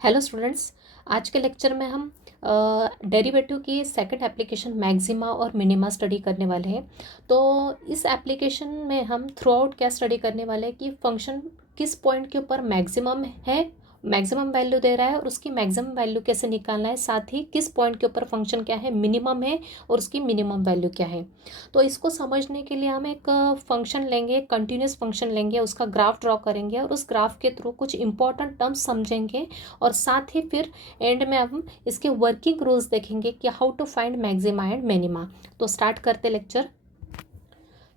Hello students. आज के lecture में हम डेरिवेटिव की सेकंड एप्लीकेशन मैक्सिमा और मिनिमा स्टडी करने वाले हैं। तो इस एप्लीकेशन में हम थ्रू आउट क्या स्टडी करने वाले हैं कि फंक्शन किस पॉइंट के ऊपर मैक्सिमम है, मैक्सिमम वैल्यू दे रहा है और उसकी मैक्सिमम वैल्यू कैसे निकालना है, साथ ही किस पॉइंट के ऊपर फंक्शन क्या है, मिनिमम है और उसकी मिनिमम वैल्यू क्या है। तो इसको समझने के लिए हम एक फंक्शन लेंगे, कंटिन्यूस फंक्शन लेंगे, उसका ग्राफ ड्रॉ करेंगे और उस ग्राफ के थ्रू कुछ इंपॉर्टेंट टर्म्स समझेंगे और साथ ही फिर एंड में हम इसके वर्किंग रूल्स देखेंगे कि how to find maxima and minima. तो स्टार्ट करते लेक्चर।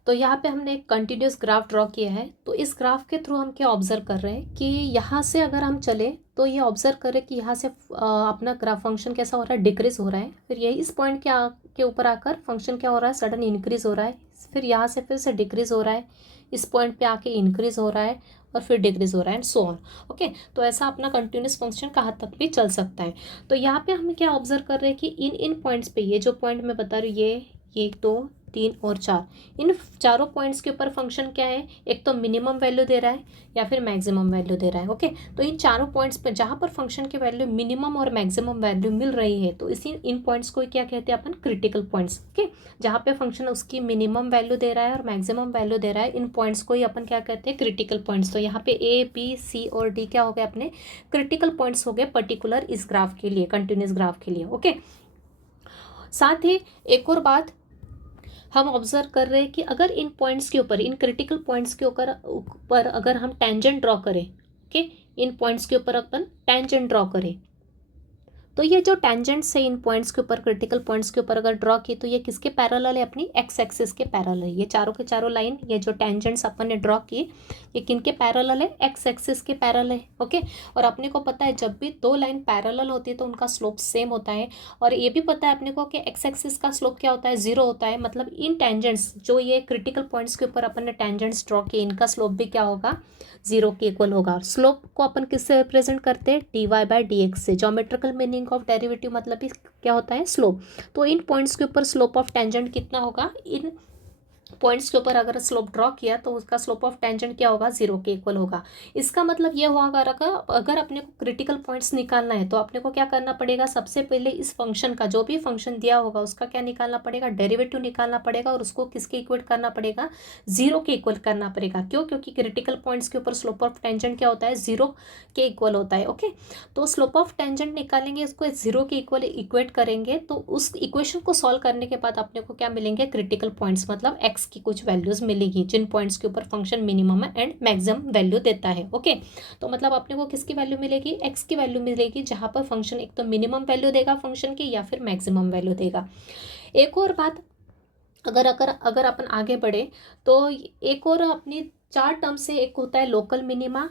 तो यहाँ पे हमने एक कंटिन्यूस ग्राफ ड्रॉ किया है। तो इस ग्राफ के थ्रू हम क्या ऑब्जर्व कर रहे हैं कि यहाँ से अगर हम चले तो ये ऑब्जर्व करें कि यहाँ से अपना ग्राफ फंक्शन कैसा हो रहा है, डिक्रीज हो रहा है। फिर ये इस पॉइंट के ऊपर आकर फंक्शन क्या हो रहा है, सडन इंक्रीज हो रहा है। फिर यहाँ से फिर से डिक्रीज हो रहा है, इस पॉइंट पे आके इंक्रीज हो रहा है और फिर डिक्रीज हो रहा है एंड सो ऑन। ओके, तो ऐसा अपना कंटिन्यूस फंक्शन कहाँ तक भी चल सकता है। तो यहाँ पे हम क्या ऑब्जर्व कर रहे हैं कि इन पॉइंट्स पे, ये जो पॉइंट मैं बता रही हूँ, ये 1 2 3 और 4, इन चारों पॉइंट्स के ऊपर फंक्शन क्या है, एक तो मिनिमम वैल्यू दे रहा है या फिर मैक्सिमम वैल्यू दे रहा है। ओके, तो इन चारों पॉइंट्स पे जहाँ पर फंक्शन की वैल्यू मिनिमम और मैक्सिमम वैल्यू मिल रही है तो इसी इन पॉइंट्स को क्या कहते हैं अपन, क्रिटिकल पॉइंट्स। ओके, जहाँ पे फंक्शन उसकी मिनिमम वैल्यू दे रहा है और मैक्सिमम वैल्यू दे रहा है, इन पॉइंट्स को ही अपन क्या कहते हैं, क्रिटिकल पॉइंट्स। तो यहाँ पे ए बी सी और डी क्या हो गए, अपने क्रिटिकल पॉइंट्स हो गए पर्टिकुलर इस ग्राफ के लिए, कंटिन्यूस ग्राफ के लिए। ओके, साथ ही एक और बात हम ऑब्जर्व कर रहे हैं कि अगर इन पॉइंट्स के ऊपर, इन क्रिटिकल पॉइंट्स के ऊपर अगर हम टेंजेंट ड्रॉ करें, ओके, इन पॉइंट्स के ऊपर अपन टेंजेंट ड्रॉ करें, तो ये जो टेंजेंट्स है इन पॉइंट्स के ऊपर, क्रिटिकल पॉइंट्स के ऊपर अगर ड्रॉ की तो ये किसके पैरेलल है, अपनी एक्स एक्सिस के पैरेलल है। ये चारों के चारों लाइन, ये जो टेंजेंट्स अपन ने ड्रॉ किए, ये किनके पैरेलल है, एक्स एक्सिस के पैरेलल है। ओके, और अपने को पता है जब भी दो लाइन पैरेलल होती है तो उनका स्लोप सेम होता है। और ये भी पता है अपने को कि एक्स एक्सिस का स्लोप क्या होता है, 0 होता है। मतलब इन टेंजेंट्स, जो ये क्रिटिकल पॉइंट्स के ऊपर अपन ने टेंजेंट्स ड्रॉ किए, इनका स्लोप भी क्या होगा, 0 के इक्वल होगा। स्लोप को अपन किससे रिप्रेजेंट करते हैं, dy/dx से। ज्योमेट्रिकल मीनिंग ऑफ डेरिवेटिव मतलब भी क्या होता है, स्लोप। तो इन पॉइंट्स के ऊपर स्लोप ऑफ टेंजेंट कितना होगा, इन पॉइंट्स के ऊपर अगर स्लोप ड्रॉ किया तो उसका स्लोप ऑफ टेंजेंट क्या होगा, 0 के इक्वल होगा। इसका मतलब ये हुआ अगर अपने को क्रिटिकल पॉइंट्स निकालना है तो अपने को क्या करना पड़ेगा, सबसे पहले इस फंक्शन का, जो भी फंक्शन दिया होगा उसका क्या निकालना पड़ेगा, डेरिवेटिव निकालना पड़ेगा और उसको किसके इक्वल करना पड़ेगा, 0 के इक्वल करना पड़ेगा। क्यों, क्योंकि क्रिटिकल पॉइंट्स के ऊपर स्लोप ऑफ टेंजेंट क्या होता है, 0 के इक्वल होता है। ओके, तो स्लोप ऑफ टेंजेंट निकालेंगे, उसको 0 के इक्वल इक्वेट करेंगे तो उस इक्वेशन को सॉल्व करने के बाद अपने को क्या मिलेंगे, क्रिटिकल पॉइंट्स, मतलब एक्स की कुछ वैल्यूज मिलेगी जिन पॉइंट्स के ऊपर function minimum and maximum value देता है। ओके, तो मतलब अपने को किसकी वैल्यू मिलेगी, एक्स की वैल्यू मिलेगी, जहां पर फंक्शन एक तो मिनिमम वैल्यू देगा फंक्शन की या फिर मैक्सिमम वैल्यू देगा। एक और बात, अगर अगर अगर अपन आगे बढ़े तो एक और अपनी चार टर्म से एक होता है लोकल मिनिमा।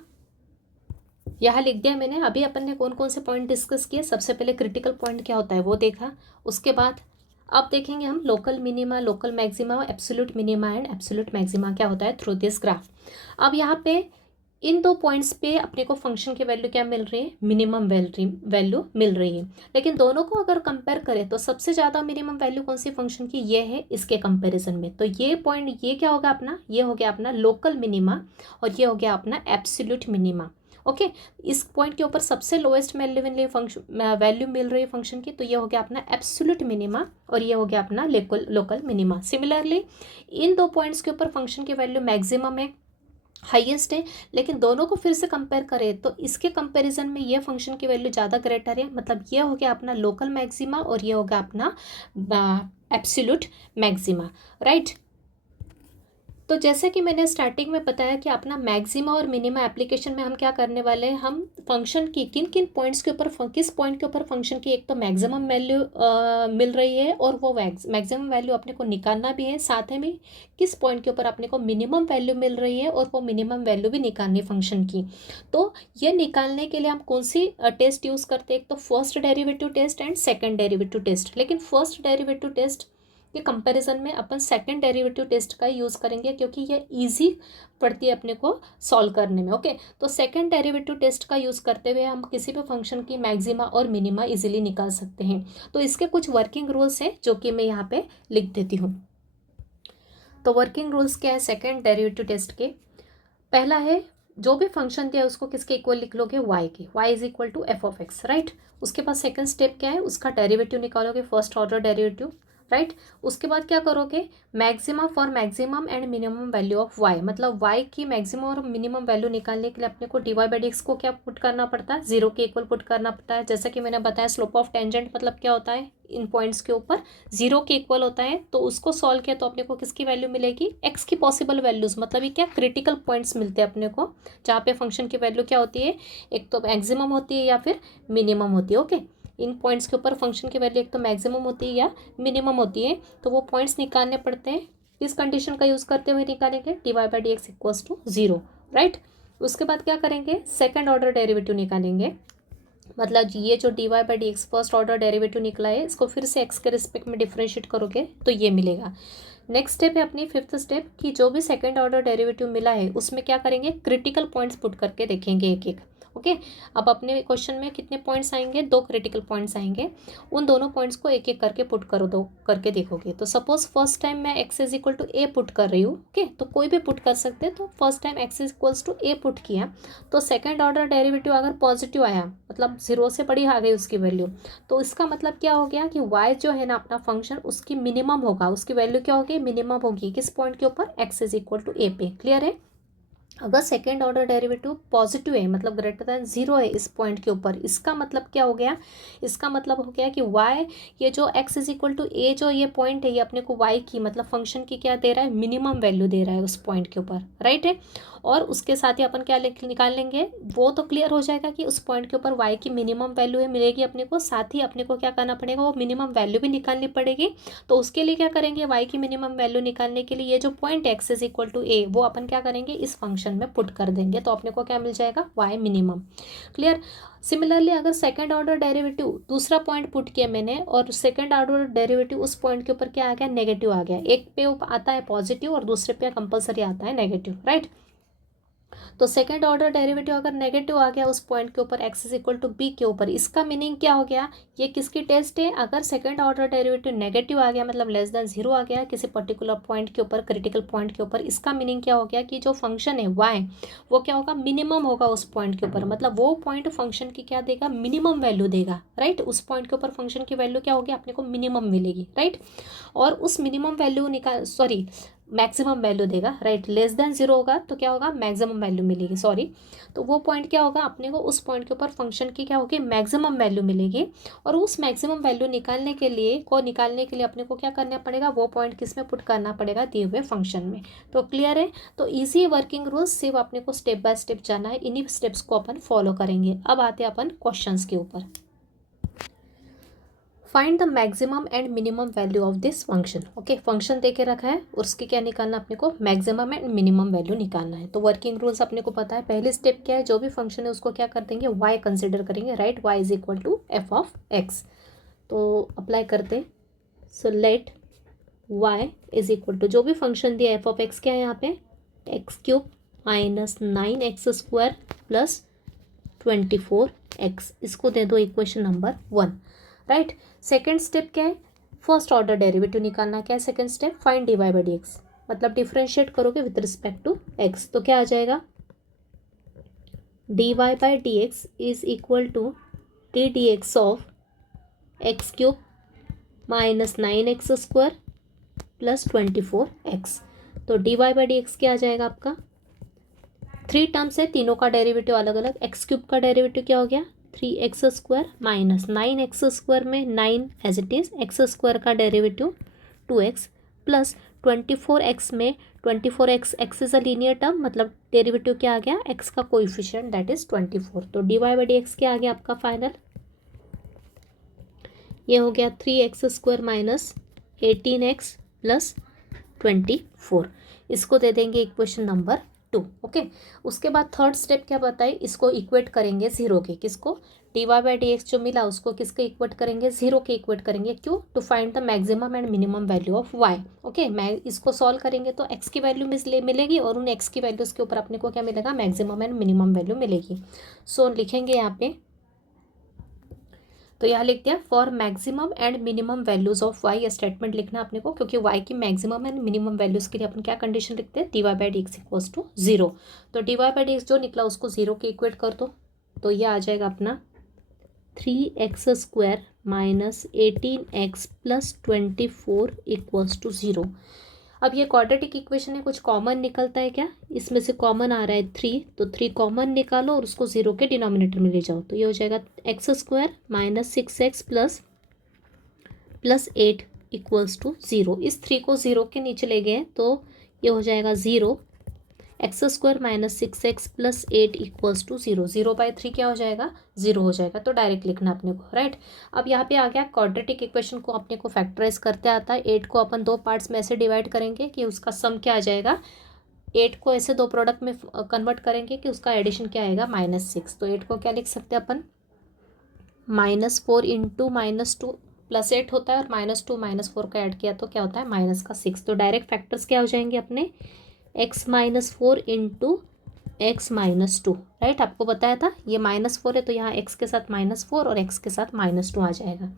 यहाँ लिख दिया मैंने। अभी अपन ने कौन कौन से पॉइंट डिस्कस किए, सबसे पहले क्रिटिकल पॉइंट क्या होता है वो देखा, उसके बाद अब देखेंगे हम local minima, local maxima, absolute minima and absolute maxima क्या होता है थ्रू दिस ग्राफ। अब यहाँ पे इन दो पॉइंट्स पे अपने को फंक्शन की वैल्यू क्या मिल रही है, मिनिमम वैल्यू मिल रही है। लेकिन दोनों को अगर कंपेयर करें तो सबसे ज़्यादा मिनिमम वैल्यू कौन सी फंक्शन की, ये है इसके कंपैरिजन में। तो ये पॉइंट, ये क्या होगा अपना, ये हो गया अपना लोकल मिनिमा और ये हो गया अपना एब्सोल्यूट मिनिमा। ओके, इस पॉइंट के ऊपर सबसे लोएस्ट वैल्यू मिल रही है फंक्शन की, तो ये हो गया अपना एब्सोल्यूट मिनिमा और ये हो गया अपना लोकल मिनिमा। सिमिलरली इन दो पॉइंट्स के ऊपर फंक्शन की वैल्यू मैक्सिमम है, हाईएस्ट है, लेकिन दोनों को फिर से कंपेयर करें तो इसके कंपैरिजन में ये फंक्शन की वैल्यू ज़्यादा ग्रेटर है। मतलब ये हो गया अपना लोकल मैक्सिमा और ये हो गया अपना एब्सोल्यूट मैक्सिमा, राइट। तो जैसे कि मैंने स्टार्टिंग में बताया कि अपना मैक्सिमा और मिनिमा एप्लीकेशन में हम क्या करने वाले हैं, हम फंक्शन की किन किन पॉइंट्स के ऊपर, किस पॉइंट के ऊपर फंक्शन की एक तो मैक्सिमम वैल्यू मिल रही है और वो मैक्सिमम वैल्यू अपने को निकालना भी है, साथ में किस पॉइंट के ऊपर अपने को मिनिमम वैल्यू मिल रही है और वो मिनिमम वैल्यू भी निकालनी है फंक्शन की। तो ये निकालने के लिए हम कौन सी टेस्ट यूज़ करते हैं, एक तो first derivative test and second derivative test. लेकिन फर्स्ट डेरिवेटिव टेस्ट के कंपैरिजन में अपन सेकंड डेरिवेटिव टेस्ट का यूज़ करेंगे क्योंकि ये इजी पड़ती है अपने को सॉल्व करने में। ओके, तो सेकंड डेरिवेटिव टेस्ट का यूज़ करते हुए हम किसी भी फंक्शन की मैक्सिमा और मिनिमा इजीली निकाल सकते हैं। तो इसके कुछ वर्किंग रूल्स हैं जो कि मैं यहाँ पे लिख देती हूँ। तो वर्किंग रूल्स क्या है सेकंड डेरिवेटिव टेस्ट के, पहला है जो भी फंक्शन दिया है उसको किसके इक्वल लिख लोगे, y के, y is equal to F of X, right. उसके बाद सेकंड स्टेप क्या है, उसका डेरिवेटिव निकालोगे, फर्स्ट ऑर्डर डेरिवेटिव, राइट। उसके बाद क्या करोगे, maximum for maximum and minimum value of y, मतलब y की मैक्सिमम और मिनिमम वैल्यू निकालने के लिए अपने को dy बाई dx को क्या पुट करना पड़ता है, जीरो के इक्वल पुट करना पड़ता है। जैसा कि मैंने बताया स्लोप ऑफ टेंजेंट मतलब क्या होता है, इन पॉइंट्स के ऊपर जीरो के इक्वल होता है। तो उसको सॉल्व किया तो अपने को किसकी वैल्यू मिलेगी, x की पॉसिबल वैल्यूज, मतलब ये क्या क्रिटिकल पॉइंट्स मिलते हैं अपने को, जहाँ पे फंक्शन की वैल्यू क्या होती है, एक तो मैक्सिमम होती है या फिर मिनिमम होती है। ओके, इन पॉइंट्स के ऊपर फंक्शन की वैल्यू एक तो मैक्सिमम होती है या मिनिमम होती है। तो वो पॉइंट्स निकालने पड़ते हैं, किस कंडीशन का यूज़ करते हुए निकालेंगे, D Y by D x equals to zero, right. उसके बाद क्या करेंगे, सेकंड ऑर्डर डेरिवेटिव निकालेंगे, मतलब ये जो D Y by D X first order derivative निकला है, इसको फिर से एक्स के रिस्पेक्ट में डिफ्रेंशिएट करोगे तो ये मिलेगा। नेक्स्ट स्टेप है अपनी फिफ्थ स्टेप कि जो भी सेकंड ऑर्डर डेरिवेटिव मिला है उसमें क्या करेंगे, क्रिटिकल पॉइंट्स पुट करके देखेंगे एक एक। ओके, अब अपने क्वेश्चन में कितने पॉइंट्स आएंगे, दो क्रिटिकल पॉइंट्स आएंगे, उन दोनों पॉइंट्स को एक एक करके पुट करो, दो करके देखोगे। तो सपोज फर्स्ट टाइम मैं X is equal to A put कर रही हूँ, ओके, तो कोई भी पुट कर सकते हैं। तो first time X is equals to A put किया, तो सेकंड ऑर्डर डेरिवेटिव अगर पॉजिटिव आया, मतलब जीरो से बड़ी आ गई उसकी वैल्यू, तो इसका मतलब क्या हो गया कि y जो है ना अपना फंक्शन, उसकी मिनिमम होगा, उसकी वैल्यू क्या होगी, मिनिमम होगी, किस पॉइंट के ऊपर, x इज इक्वल टू ए पे। क्लियर है। अगर सेकेंड ऑर्डर डेरिवेटिव पॉजिटिव है, मतलब ग्रेटर दैन जीरो है इस पॉइंट के ऊपर, इसका मतलब क्या हो गया, इसका मतलब हो गया कि y, ये जो x इज इक्वल टू ए जो ये पॉइंट है, ये अपने को y की मतलब फंक्शन की क्या दे रहा है, मिनिमम वैल्यू दे रहा है उस पॉइंट के ऊपर, राइट है। और उसके साथ ही अपन क्या निकाल लेंगे, वो तो क्लियर हो जाएगा कि उस पॉइंट के ऊपर y की मिनिमम वैल्यू है मिलेगी अपने को, साथ ही अपने को क्या करना पड़ेगा, वो मिनिमम वैल्यू भी निकालनी पड़ेगी। तो उसके लिए क्या करेंगे, y की मिनिमम वैल्यू निकालने के लिए ये जो point x is equal to A, वो अपन क्या करेंगे, इस फंक्शन में पुट कर देंगे, तो अपने को क्या मिल जाएगा, y मिनिमम। क्लियर। सिमिलरली अगर सेकंड ऑर्डर डेरिवेटिव दूसरा पॉइंट पुट किया मैंने, और सेकंड ऑर्डर डेरिवेटिव उस पॉइंट के ऊपर क्या आ गया, नेगेटिव आ गया, एक पे आता है पॉजिटिव और दूसरे पे कंपलसरी आता है नेगेटिव, राइट। तो सेकंड ऑर्डर डेरिवेटिव अगर नेगेटिव आ गया उस पॉइंट के ऊपर, x is equal to b के ऊपर, इसका मीनिंग क्या हो गया, ये किसकी टेस्ट है, अगर सेकंड ऑर्डर डेरिवेटिव नेगेटिव आ गया, मतलब लेस देन जीरो आ गया किसी पर्टिकुलर पॉइंट के ऊपर, क्रिटिकल पॉइंट के ऊपर, इसका मीनिंग क्या हो गया कि जो फंक्शन है y, वो क्या होगा, मिनिमम होगा उस पॉइंट के ऊपर, मतलब वो पॉइंट फंक्शन की क्या देगा, मिनिमम वैल्यू देगा, राइट। उस पॉइंट के ऊपर फंक्शन की वैल्यू क्या होगी, अपने को मिनिमम मिलेगी, राइट। और उस मिनिमम वैल्यू मैक्सिमम वैल्यू देगा, राइट। लेस देन जीरो होगा तो क्या होगा, मैक्सिमम वैल्यू मिलेगी, सॉरी। तो वो पॉइंट क्या होगा, अपने को उस पॉइंट के ऊपर फंक्शन की क्या होगी, मैक्सिमम वैल्यू मिलेगी। और उस मैक्सिमम वैल्यू निकालने के लिए अपने को क्या करना पड़ेगा, वो पॉइंट किस में पुट करना पड़ेगा, दिए हुए फंक्शन में। तो क्लियर है। तो इजी वर्किंग रूल्स, सिर्फ अपने को स्टेप बाय स्टेप जाना है, इन्हीं स्टेप्स को अपन फॉलो करेंगे। अब आते हैं अपन क्वेश्चन के ऊपर। Find the maximum and minimum value of this function. Okay, function दे के रखा है और उसकी क्या निकालना, अपने को मैक्सिमम एंड मिनिमम वैल्यू निकालना है। तो वर्किंग रूल्स अपने को पता है, पहले स्टेप क्या है, जो भी फंक्शन है उसको क्या कर देंगे, y कंसिडर करेंगे, right. y is equal to F of x. तो अप्लाई करते, so let y is equal to, जो भी फंक्शन दिया एफ ऑफ एक्स क्या है यहाँ पे, x cube minus 9x² plus 24x, इसको दे दो equation number 1, right. Second step क्या है, फर्स्ट ऑर्डर डेरिवेटिव निकालना। क्या है second step, find d Y by D x, मतलब डिफ्रेंशिएट करोगे विद रिस्पेक्ट टू एक्स, तो क्या आ जाएगा, d Y by D x is equal to d d x of x cube minus 9x² plus 24x। तो d Y by D x क्या आ जाएगा आपका, थ्री टर्म्स है, तीनों का डेरिवेटिव अलग अलग। एक्स क्यूब का डेरिवेटिव क्या हो गया, 3x² माइनस 9x² में 9 एज इट इज़, x² का डेरिवेटिव 2x प्लस 24x में 24x, x is a linear term, मतलब डेरिवेटिव क्या आ गया, x का कोएफिशिएंट दैट इज़ 24। तो d Y by D x क्या आ गया आपका फाइनल, ये हो गया 3x² माइनस 18x प्लस 24। इसको दे देंगे इक्वेशन नंबर 2। ओके, उसके बाद थर्ड स्टेप क्या बताए, इसको इक्वेट करेंगे जीरो के, किसको, d Y by D x जो मिला उसको किसके इक्वेट करेंगे, जीरो के इक्वेट करेंगे। क्यों, to find the maximum and minimum value of y. Okay, मैं इसको सॉल्व करेंगे तो एक्स की वैल्यू मिलेगी, और उन एक्स की वैल्यूज़ के ऊपर अपने को क्या मिलेगा, मैक्सिमम एंड मिनिमम वैल्यू मिलेगी। सो लिखेंगे यहाँ पे, तो यहाँ लिख दिया for maximum and minimum values of y, statement लिखना अपने को, क्योंकि वाई की मैक्सिमम एंड मिनिमम वैल्यूज के लिए अपन क्या कंडीशन लिखते हैं, dy by D x equals to 0। तो dy बाई डी एक्स जो निकला उसको 0 के इक्वेट कर दो, तो ये आ जाएगा अपना 3x² minus 18x plus 24 equals to 0। अब ये क्वाड्रेटिक इक्वेशन है, कुछ कॉमन निकलता है क्या, इसमें से कॉमन आ रहा है 3, तो 3 कॉमन निकालो और उसको 0 के डिनोमिनेटर में ले जाओ, तो ये हो जाएगा x² minus 6x plus 8 equals to 0। इस 3 को 0 के नीचे ले गए तो ये हो जाएगा 0, x² minus 6x plus 8 equals to 0। 0/3 क्या हो जाएगा, 0 हो जाएगा, तो डायरेक्ट लिखना अपने को, राइट। अब यहाँ पे आ गया क्वाड्रेटिक इक्वेशन को अपने को फैक्टराइज करते आता है। 8 को अपन 2 पार्ट्स में ऐसे डिवाइड करेंगे कि उसका सम क्या आ जाएगा, 8 को ऐसे 2 प्रोडक्ट में कन्वर्ट करेंगे कि उसका एडिशन क्या आएगा, -6। तो 8 को क्या लिख सकते हैं अपन, -4 इंटू -2 प्लस 8 होता है, और -2 -4 का ऐड किया तो क्या होता है, -6। तो डायरेक्ट फैक्टर्स क्या हो जाएंगे अपने, x-4 इंटू x-2, राइट। आपको बताया था ये -4 है तो यहाँ x के साथ -4 और x के साथ -2 आ जाएगा,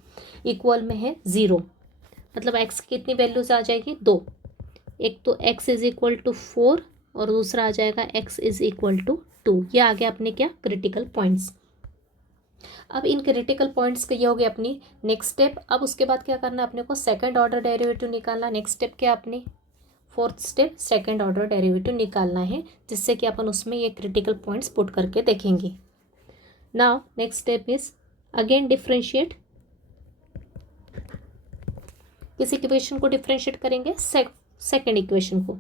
इक्वल में है 0। मतलब x की कितनी वैल्यूज आ जाएगी, 2। एक तो x इज इक्वल टू 4 और दूसरा आ जाएगा x इज इक्वल टू 2। ये आ गया अपने क्या, क्रिटिकल पॉइंट्स। अब इन क्रिटिकल पॉइंट्स के ये हो गए अपनी नेक्स्ट स्टेप। अब उसके बाद क्या करना है अपने को, सेकंड ऑर्डर डेरिवेटिव निकालना। नेक्स्ट स्टेप क्या अपनी, fourth step second order derivative निकालना है, जिससे कि अपन उसमें ये क्रिटिकल पॉइंट्स पुट करके देखेंगे। Now next step is again differentiate. किस इक्वेशन को डिफरेंशिएट करेंगे, सेकंड इक्वेशन को।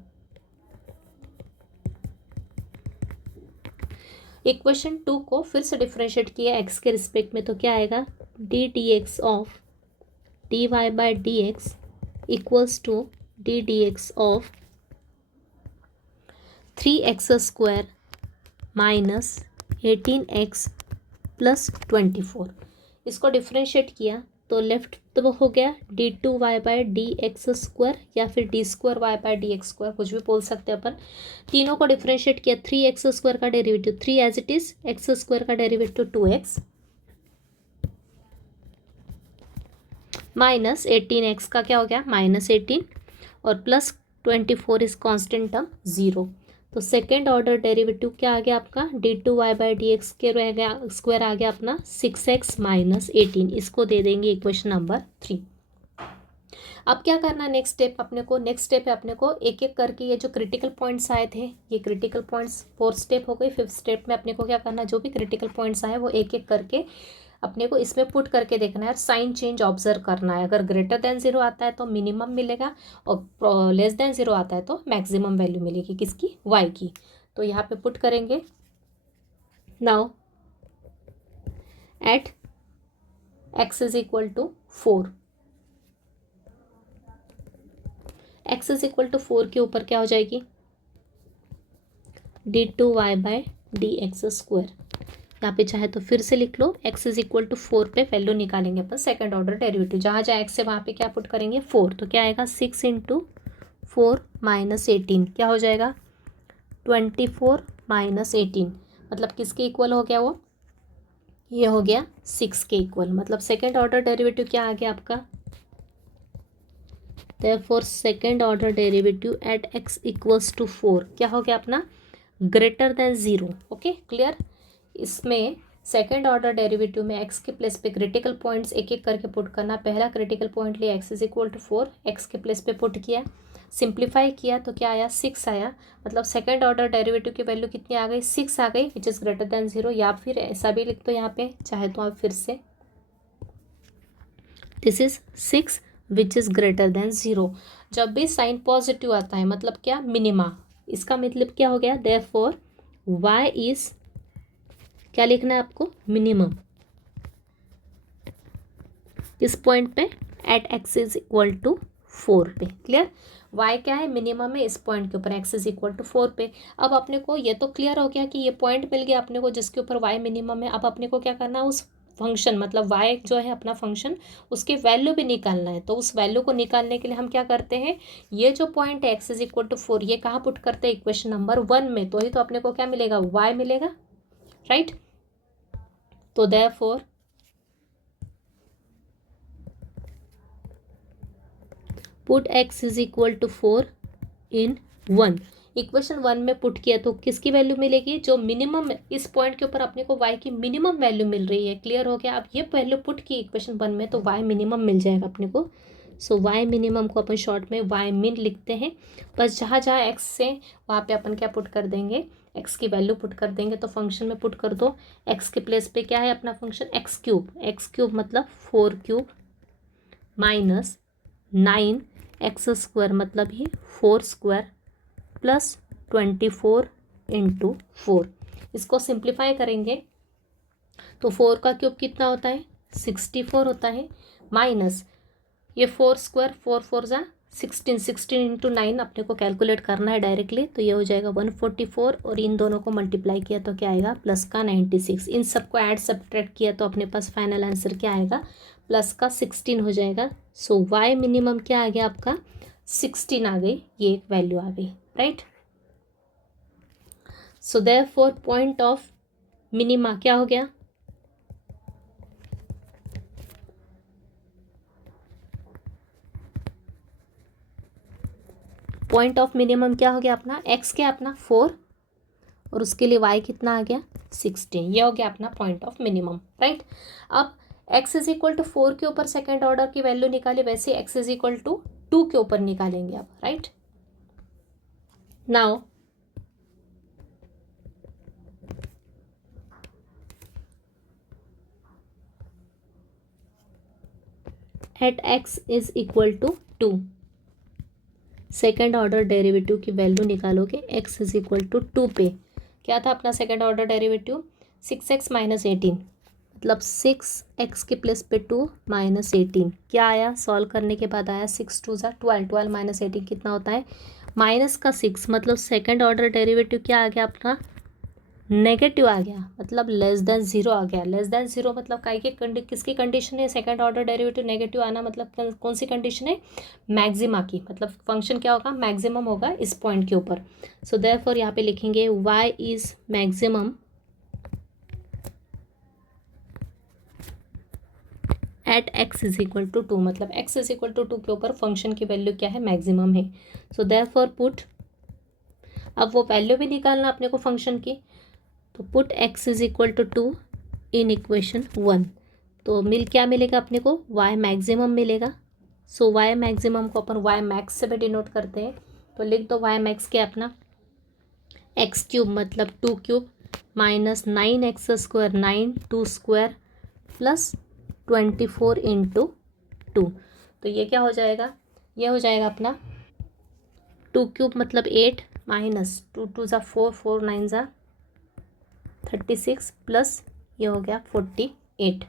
इक्वेशन 2 को फिर से डिफरेंशिएट किया x के रिस्पेक्ट में, तो क्या आएगा, d d x of dy by D x equals to d d x of 3x² minus 18x plus 24। इसको डिफरेंशिएट किया तो लेफ्ट तो हो गया d2y by D x square, या फिर d² y by D x square, कुछ भी बोल सकते हैं अपन। तीनों को डिफरेंशिएट किया, 3x² का derivative 3 as it is, x² का डेरिवेटिव 2x माइनस 18x का क्या हो गया, -18, और प्लस 24 इज कांस्टेंट टर्म 0। तो सेकेंड ऑर्डर डेरिवेटिव क्या आ गया आपका, d2y बाई डी एक्स के रह गया स्क्वायर आ गया अपना 6x माइनस 18। इसको दे देंगे इक्वेशन नंबर 3। अब क्या करना नेक्स्ट स्टेप अपने को, नेक्स्ट स्टेप है अपने को एक एक करके ये जो क्रिटिकल पॉइंट्स आए थे, ये क्रिटिकल पॉइंट्स फोर्थ स्टेप हो गई। फिफ्थ स्टेप में अपने को क्या करना, जो भी क्रिटिकल पॉइंट्स आए वो एक एक करके अपने को इसमें पुट करके देखना है, साइन चेंज ऑब्जर्व करना है। अगर ग्रेटर देन 0 आता है तो मिनिमम मिलेगा, और लेस देन 0 आता है तो मैक्सिमम वैल्यू मिलेगी किसकी, y की। तो यहाँ पे पुट करेंगे। Now at x is equal to 4, x is equal to 4 के ऊपर क्या हो जाएगी, d2y by D x square. यहाँ पे चाहे तो फिर से लिख लो, x इज इक्वल टू 4 पे वैल्यू निकालेंगे अपन सेकंड ऑर्डर डेरिवेटिव। जहाँ जहाँ x से वहाँ पे क्या पुट करेंगे, 4। तो क्या आएगा, 6 इंटू 4 माइनस 18 क्या हो जाएगा, 24 माइनस 18। मतलब किसके इक्वल हो गया वो, ये हो गया 6 के इक्वल। मतलब सेकंड ऑर्डर डेरिवेटिव क्या आ गया आपका, therefore second order derivative at x equals to 4 क्या हो गया अपना, ग्रेटर देन 0। Okay clear. इसमें सेकंड ऑर्डर डेरिवेटिव में x के प्लेस पे क्रिटिकल पॉइंट्स एक एक करके पुट करना। पहला क्रिटिकल पॉइंट लिया x is equal to 4, x के प्लेस पे पुट किया, सिंप्लीफाई किया तो क्या आया, 6 आया। मतलब सेकंड ऑर्डर डेरिवेटिव की वैल्यू कितनी आ गई, 6 आ गई, विच इज़ ग्रेटर देन 0। या फिर ऐसा भी लिख दो यहाँ पे, चाहे तो आप फिर से, this is 6 which is greater than 0। जब भी साइन पॉजिटिव आता है मतलब क्या, मिनिमा, इसका मतलब क्या हो गया, देयरफॉर y इज, क्या लिखना है आपको, मिनिमम इस पॉइंट पे at x is equal to 4 पे। क्लियर, y क्या है, मिनिमम है इस पॉइंट के ऊपर, x इज इक्वल टू 4 पे। अब अपने को ये तो क्लियर हो गया कि ये पॉइंट मिल गया अपने को जिसके ऊपर y मिनिमम है। अब अपने को क्या करना है, उस फंक्शन मतलब y जो है अपना फंक्शन, उसकी वैल्यू भी निकालना है। तो उस वैल्यू को निकालने के लिए हम क्या करते हैं, ये जो पॉइंट है x इज इक्वल टू 4, ये कहाँ पुट करते हैं, इक्वेशन नंबर 1 में। तो ही तो अपने को क्या मिलेगा, y मिलेगा, राइट। तो therefore put x is equal to 4 in 1। Equation 1 में पुट किया तो किसकी वैल्यू मिलेगी, जो मिनिमम इस पॉइंट के ऊपर अपने को y की मिनिमम वैल्यू मिल रही है। क्लियर हो गया। अब ये वैल्यू पुट की इक्वेशन 1 में तो y मिनिमम मिल जाएगा अपने को। सो y मिनिमम को अपन शॉर्ट में y मिन लिखते हैं। बस जहाँ जहाँ x से वहाँ पे अपन क्या पुट कर देंगे, x की वैल्यू पुट कर देंगे। तो फंक्शन में पुट कर दो, x के प्लेस पे क्या है अपना फंक्शन एक्स क्यूब मतलब 4 क्यूब माइनस 9 एक्स स्क्वायर मतलब ही 4 स्क्वायर प्लस 24 इंटू 4। इसको सिंप्लीफाई करेंगे तो 4 का क्यूब कितना होता है 64 होता है, माइनस ये 4 स्क्वायर 4 4 जा 16 इंटू 9 अपने को कैलकुलेट करना है डायरेक्टली। तो ये हो जाएगा 144 और इन दोनों को मल्टीप्लाई किया तो क्या आएगा प्लस का 96। इन सबको ऐड सब्ट्रैक्ट किया तो अपने पास फाइनल आंसर क्या आएगा प्लस का 16 हो जाएगा। सो y मिनिमम क्या आ गया आपका 16 आ गई, ये एक वैल्यू आ गई, right. So therefore point of minima क्या हो गया, पॉइंट ऑफ मिनिमम क्या हो गया अपना x क्या अपना 4 और उसके लिए y कितना आ गया 16। ये हो गया अपना पॉइंट ऑफ मिनिमम, राइट। अब x इज इक्वल टू 4 के ऊपर सेकेंड ऑर्डर की वैल्यू निकाले, वैसे x इज इक्वल टू 2 के ऊपर निकालेंगे अब, right. Now at x is equal to 2 second order derivative की वैल्यू निकालोगे x इज इक्वल टू 2 पे। क्या था अपना second order derivative 6x minus 18 मतलब 6x के प्लेस पे 2 माइनस 18। क्या आया सॉल्व करने के बाद आया 6 2 ज़ा 12, 12 माइनस 18 कितना होता है माइनस का 6। मतलब सेकेंड ऑर्डर डेरिवेटिव क्या आ गया अपना नेगेटिव आ गया, मतलब लेस देन जीरो आ गया। लेस देन जीरो मतलब किसकी कंडीशन है, सेकंड ऑर्डर डेरिवेटिव नेगेटिव आना मतलब कौन सी कंडीशन है मैक्सिमा की, मतलब फंक्शन क्या होगा मैक्सिमम होगा इस पॉइंट के ऊपर। सो देयरफॉर यहाँ पे लिखेंगे y is maximum at x is equal to 2, मतलब x इज इक्वल टू 2 के ऊपर फंक्शन की वैल्यू क्या है मैक्सिमम है। सो देयरफॉर पुट, अब वो वैल्यू भी निकालना अपने को फंक्शन की, तो put x is equal to 2 in equation 1। तो क्या मिलेगा अपने को y मैक्सिमम मिलेगा। सो y मैक्सिमम को अपन y मैक्स से भी डिनोट करते हैं। तो लिख दो y मैक्स क्या अपना x क्यूब मतलब 2 cube minus 9x square 9 2 square plus 24 into 2। तो ये क्या हो जाएगा, ये हो जाएगा अपना 2 क्यूब मतलब 8 माइनस 2 2 ज़ा 4 4 9 ज़ा 36 प्लस ये हो गया 48।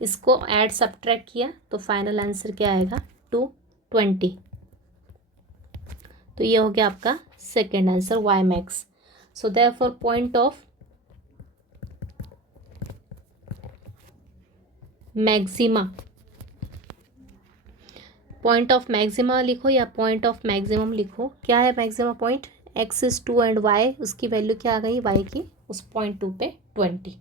इसको ऐड सब्ट्रैक्ट किया तो फाइनल आंसर क्या आएगा 220। तो ये हो गया आपका second answer y max. So therefore point of maxima, point of maxima लिखो या पॉइंट ऑफ मैक्सिमम लिखो। क्या है maxima point, x is 2 and y उसकी वैल्यू क्या आ गई y की उस पॉइंट 2 पे 20।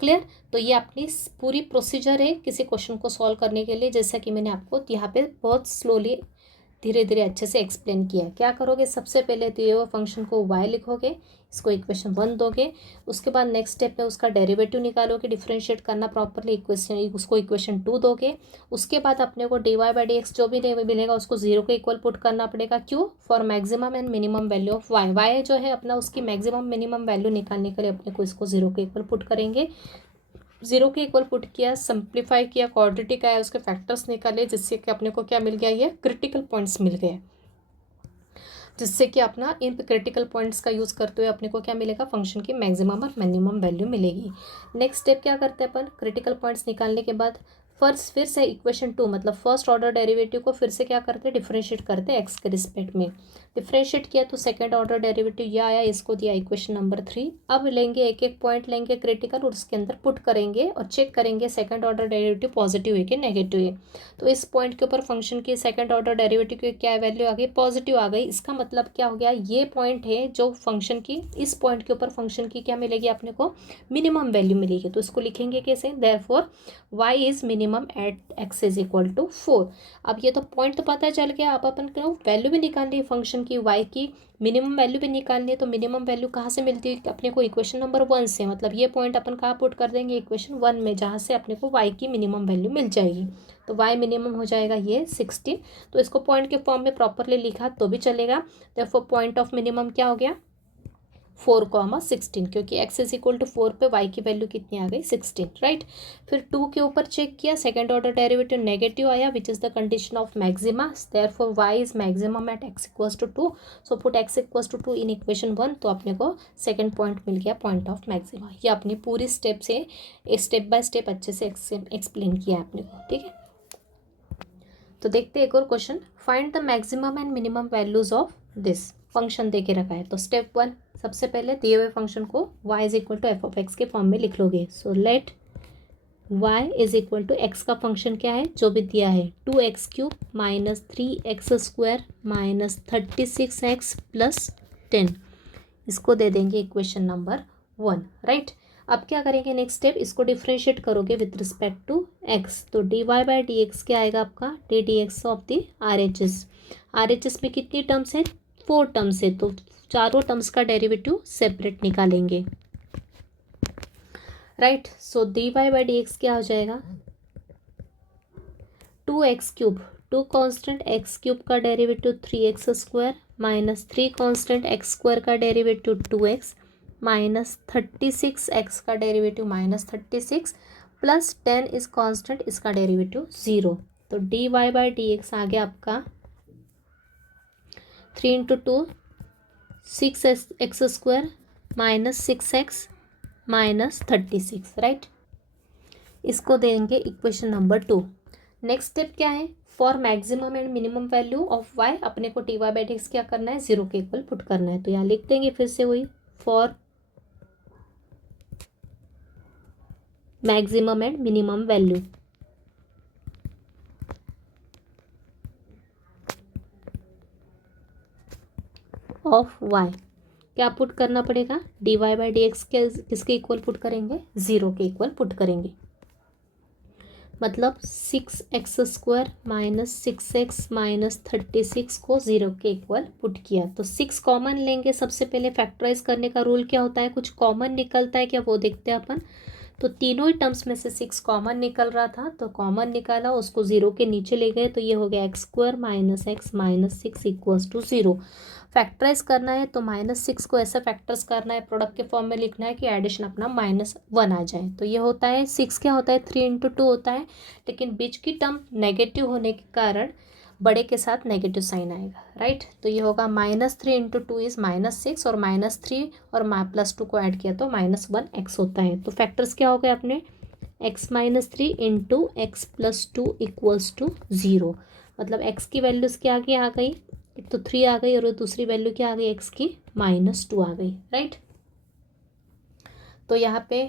क्लियर। तो ये अपनी पूरी प्रोसीजर है किसी क्वेश्चन को सॉल्व करने के लिए, जैसा कि मैंने आपको यहाँ पे बहुत स्लोली धीरे धीरे अच्छे से एक्सप्लेन किया। क्या करोगे सबसे पहले तो ये फंक्शन को y लिखोगे, इसको इक्वेशन 1 दोगे, उसके बाद नेक्स्ट स्टेप में उसका डेरिवेटिव निकालोगे, डिफरेंशिएट करना प्रॉपरली इक्वेशन, उसको इक्वेशन 2 दोगे। उसके बाद अपने को dy/dx जो भी मिलेगा उसको 0 के इक्वल पुट करना पड़ेगा। क्यों, for maximum and minimum value of y जो है अपना उसकी मैक्सिमम मिनिमम वैल्यू निकालने के लिए अपने को इसको 0 के इक्वल पुट करेंगे। 0 के इक्वल पुट किया, सिंप्लीफाई किया, क्वाड्रेटिक आया, उसके फैक्टर्स निकाले, जिससे कि अपने को क्या मिल गया, ये क्रिटिकल पॉइंट्स मिल गए, जिससे कि अपना इन क्रिटिकल पॉइंट्स का यूज़ करते हुए अपने को क्या मिलेगा फंक्शन की मैक्सिमम और मिनिमम वैल्यू मिलेगी। नेक्स्ट स्टेप क्या करते हैं अपन, क्रिटिकल पॉइंट्स निकालने के बाद फिर से इक्वेशन 2 मतलब फर्स्ट ऑर्डर डेरिवेटिव को फिर से क्या करते हैं डिफरेंशिएट करते हैं एक्स के रिस्पेक्ट में। डिफ्रेंशिएट किया तो सेकंड ऑर्डर डेरिवेटिव ये आया, इसको दिया इक्वेशन नंबर 3। अब लेंगे एक एक पॉइंट लेंगे क्रिटिकल और उसके अंदर पुट करेंगे और चेक करेंगे सेकंड ऑर्डर डेरिवेटिव पॉजिटिव है कि नेगेटिव है। तो इस पॉइंट के ऊपर फंक्शन की सेकंड ऑर्डर डेरिवेटिव की क्या वैल्यू आ गई, पॉजिटिव आ गई। इसका मतलब क्या हो गया, ये पॉइंट है जो फंक्शन की, इस पॉइंट के ऊपर फंक्शन की क्या मिलेगी अपने को, मिनिमम वैल्यू मिलेगी। तो इसको लिखेंगे कैसे, therefore y is minimum at x is equal to 4। अब ये तो पॉइंट तो पता चल गया, अब अपन को वैल्यू भी निकालनी है फंक्शन की, y की मिनिमम वैल्यू भी निकालनी है। तो मिनिमम वैल्यू कहाँ से मिलती है अपने को, इक्वेशन नंबर 1 से। मतलब ये पॉइंट अपन कहाँ पुट कर देंगे, इक्वेशन 1 में, जहाँ से अपने को y की मिनिमम वैल्यू मिल जाएगी। तो y मिनिमम हो जाएगा ये 16। तो इसको पॉइंट के फॉर्म में प्रॉपरली लिखा तो भी चलेगा। देयरफॉर पॉइंट ऑफ मिनिमम क्या हो गया, 4,16, क्योंकि x इज इक्वल टू 4 पे y की वैल्यू कितनी आ गई, 16, राइट। फिर 2 के ऊपर चेक किया, सेकंड ऑर्डर डेरिवेटिव नेगेटिव आया, which is the condition of maxima. Therefore y is maximum at x equals to 2। So put x equals to 2 in equation 1। तो अपने को सेकंड पॉइंट मिल गया, पॉइंट ऑफ मैक्सिमा। ये अपनी पूरी step से step by step अच्छे से एक्सप्लेन किया है अपने को, ठीक है। तो देखते हैं एक और question, find the maximum and minimum values of this. Function दे के रखा है। तो स्टेप 1, सबसे पहले दिए हुए फंक्शन को y is equal to F of x के फॉर्म में लिख लोगे। So let y is equal to x का फंक्शन क्या है, जो भी दिया है, 2x³ minus 3x² minus 36x plus 10। इसको दे देंगे इक्वेशन नंबर 1, राइट। अब क्या करेंगे, नेक्स्ट स्टेप, इसको डिफ्रेंशिएट करोगे विथ रिस्पेक्ट टू x। तो dy बाई डी एक्स क्या आएगा आपका, D d x of the R H S में कितनी टर्म्स है, 4 टर्म्स है। तो चारों टर्म्स का डेरिवेटिव सेपरेट निकालेंगे, right. So dy by D x क्या हो जाएगा, 2x³ 2 कॉन्स्टेंट x³ का derivative 3x² minus 3 constant x² का डेरिवेटिव 2x माइनस 36x का derivative minus 36 plus 10 is constant, इसका डेरिवेटिव 0। तो dy बाई डी एक्स आ गया आपका 3 into 2 6x² minus 6x minus 36, right. इसको देंगे इक्वेशन नंबर 2। नेक्स्ट स्टेप क्या है, for maximum and minimum value of y अपने को dy बाई डी एक्स क्या करना है, 0 के इक्वल पुट करना है। तो यहाँ लिख देंगे फिर से वही, for maximum and minimum value of y क्या पुट करना पड़ेगा, dy बाई डी एक्स किसके इक्वल पुट करेंगे, 0 के इक्वल पुट करेंगे। मतलब 6x² माइनस 6x माइनस 36 को 0 के इक्वल पुट किया। तो 6 कॉमन लेंगे, सबसे पहले फैक्टराइज करने का रूल क्या होता है, कुछ कॉमन निकलता है क्या, वो देखते हैं अपन। तो तीनों ही टर्म्स में से 6 कॉमन निकल रहा था, तो कॉमन निकाला, उसको 0 के नीचे ले गए, तो ये हो गया x² minus x minus 6 equals to 0। Factorise करना है तो -6 को ऐसा फैक्टर्स करना है, प्रोडक्ट के फॉर्म में लिखना है कि एडिशन अपना -1 आ जाए। तो ये होता है 6 क्या होता है, 3 इंटू 2 होता है, लेकिन बीच की टर्म नेगेटिव होने के कारण बड़े के साथ नेगेटिव साइन आएगा, राइट। तो ये होगा -3 इंटू 2 इज -6 और -3 और +2 को ऐड किया तो -1x होता है। तो फैक्टर्स क्या हो गए अपने, x -3 into x plus 2 equals to 0। मतलब x की वैल्यूज़ क्या आगे आ गई, एक तो 3 आ गई और दूसरी वैल्यू क्या आ गई, x की -2 आ गई, राइट। तो यहाँ पे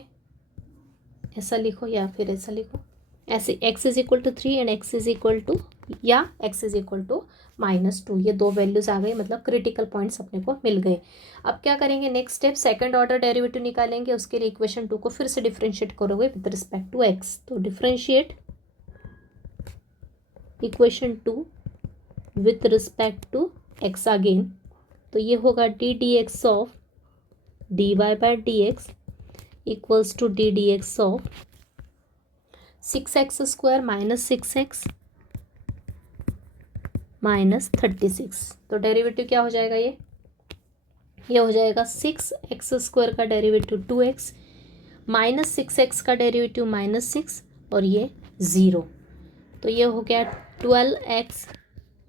ऐसा लिखो या फिर ऐसा लिखो, ऐसे x is equal to 3 and x is equal to, या x इज इक्वल टू -2, ये दो वैल्यूज आ गई, मतलब क्रिटिकल पॉइंट्स अपने को मिल गए। अब क्या करेंगे, next step second order derivative निकालेंगे। उसके लिए इक्वेशन 2 को फिर से डिफरेंशिएट करोगे विद रिस्पेक्ट टू x। तो differentiate equation 2 with respect to x again. तो ये होगा d d x of dy by D x equals to d d x of 6x² minus 6x minus 36। तो derivative क्या हो जाएगा, ये हो जाएगा 6x² का डेरिवेटिव 2x माइनस 6x का डेरिवेटिव -6 और ये 0। तो ये हो गया 12x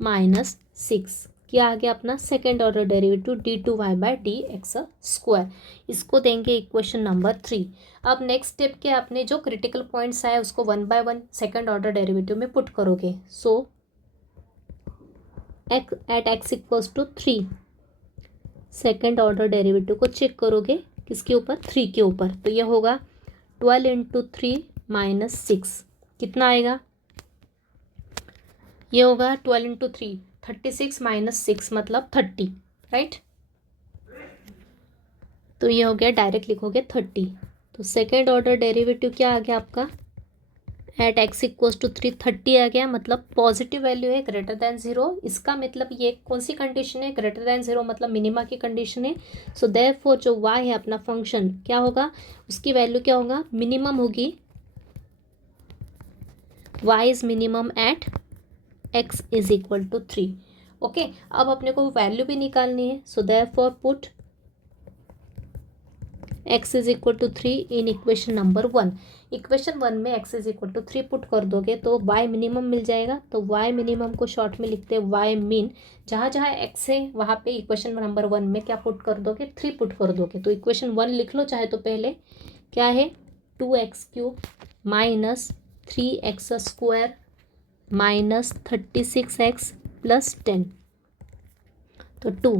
माइनस 6, क्या आ गया अपना second order derivative d2y by D x square. इसको देंगे इक्वेशन नंबर 3। अब नेक्स्ट स्टेप के अपने जो क्रिटिकल पॉइंट्स आए उसको 1 बाय 1 सेकेंड ऑर्डर डेरिवेटिव में पुट करोगे। So at x equals to 3, second order derivative को चेक करोगे किसके ऊपर, 3 के ऊपर, तो ये होगा 12 इंटू 3 माइनस 6, कितना आएगा, ये होगा 12 इंटू 3 36 माइनस 6 मतलब 30, राइट। तो ये हो गया, डायरेक्ट लिखोगे 30। तो सेकेंड ऑर्डर डेरिवेटिव क्या आ गया आपका, एट एक्स इक्वल्स टू 3 30 आ गया, मतलब पॉजिटिव वैल्यू है ग्रेटर दैन 0। इसका मतलब ये कौन सी कंडीशन है, ग्रेटर दैन 0 मतलब मिनिमा की कंडीशन है। सो देयरफॉर जो y है अपना फंक्शन क्या होगा, उसकी वैल्यू क्या होगा, मिनिमम होगी, y is minimum at x is equal to 3। Okay, अब अपने को वैल्यू भी निकालनी है। So therefore put x is equal to 3 in equation number 1। Equation 1 में x is equal to 3 put कर दोगे तो y मिनिमम मिल जाएगा। तो y मिनिमम को शॉर्ट में लिखते हैं y मीन, जहाँ जहाँ x है वहाँ पे इक्वेशन नंबर 1 में क्या पुट कर दोगे, 3 पुट कर दोगे। तो इक्वेशन 1 लिख लो चाहे तो पहले, क्या है, 2x³ minus 3x² minus 36x plus 10। तो 2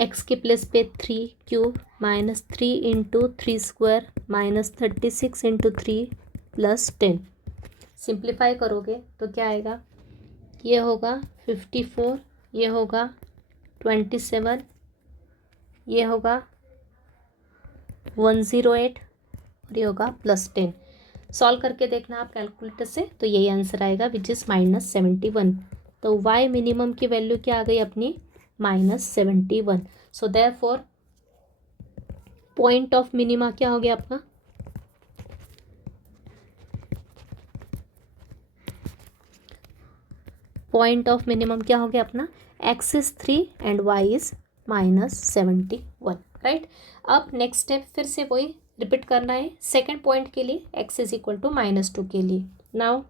x के प्लेस पे 3³ minus 3 into 3² minus 36 into 3 plus 10। Simplify करोगे तो क्या आएगा, ये होगा 54, ये होगा 27, ये होगा 108 और ये होगा प्लस 10। सॉल्व करके देखना आप कैलकुलेटर से, तो यही आंसर आएगा विच इज़ -71। तो y मिनिमम की वैल्यू क्या आ गई अपनी, -71। So therefore point of minima क्या हो गया आपका, पॉइंट ऑफ मिनिमम क्या हो गया अपना, x is 3 and y is -71, right. अब नेक्स्ट स्टेप फिर से वही रिपीट करना है सेकेंड पॉइंट के लिए, x इज इक्वल टू -2 के लिए। Now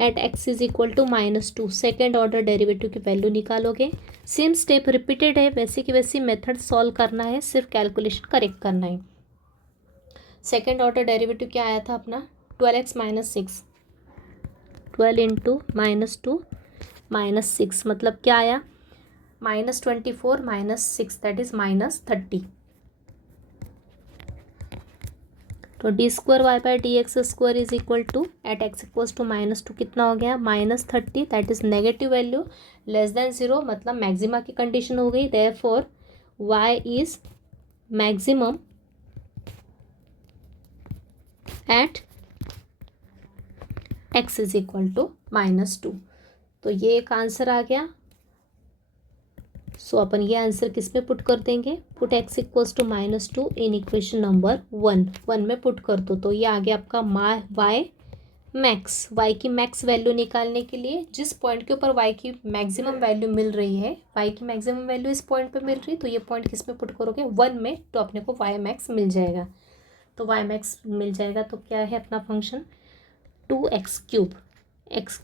at x is equal to -2 second order derivative की वैल्यू निकालोगे। सेम स्टेप रिपीटेड है, वैसे की वैसी मेथड सॉल्व करना है, सिर्फ कैलकुलेशन करेक्ट करना है। सेकेंड ऑर्डर डेरिवेटिव क्या आया था अपना, 12x माइनस 6, 12 इंटू -2 माइनस 6 मतलब क्या आया, -24 माइनस 6 दैट इज -30। तो d²y/dx² is equal to at x equals to -2 कितना हो गया, -30 that is negative value, less than 0 मतलब मैक्सिमा की कंडीशन हो गई। Therefore y is maximum at x is equal to -2। तो ये एक आंसर आ गया। सो अपन ये आंसर किस में पुट कर देंगे, put x equals to -2 in equation number 1 में पुट कर दो। तो ये आ गया आपका y मैक्स, y की मैक्स वैल्यू निकालने के लिए जिस पॉइंट के ऊपर y की मैक्सिमम वैल्यू मिल रही है, y की मैक्सिमम वैल्यू इस पॉइंट पे मिल रही, तो ये पॉइंट किस में पुट करोगे, 1 में, तो अपने को y मैक्स मिल जाएगा। तो y मैक्स मिल जाएगा तो क्या है अपना फंक्शन, 2x³ x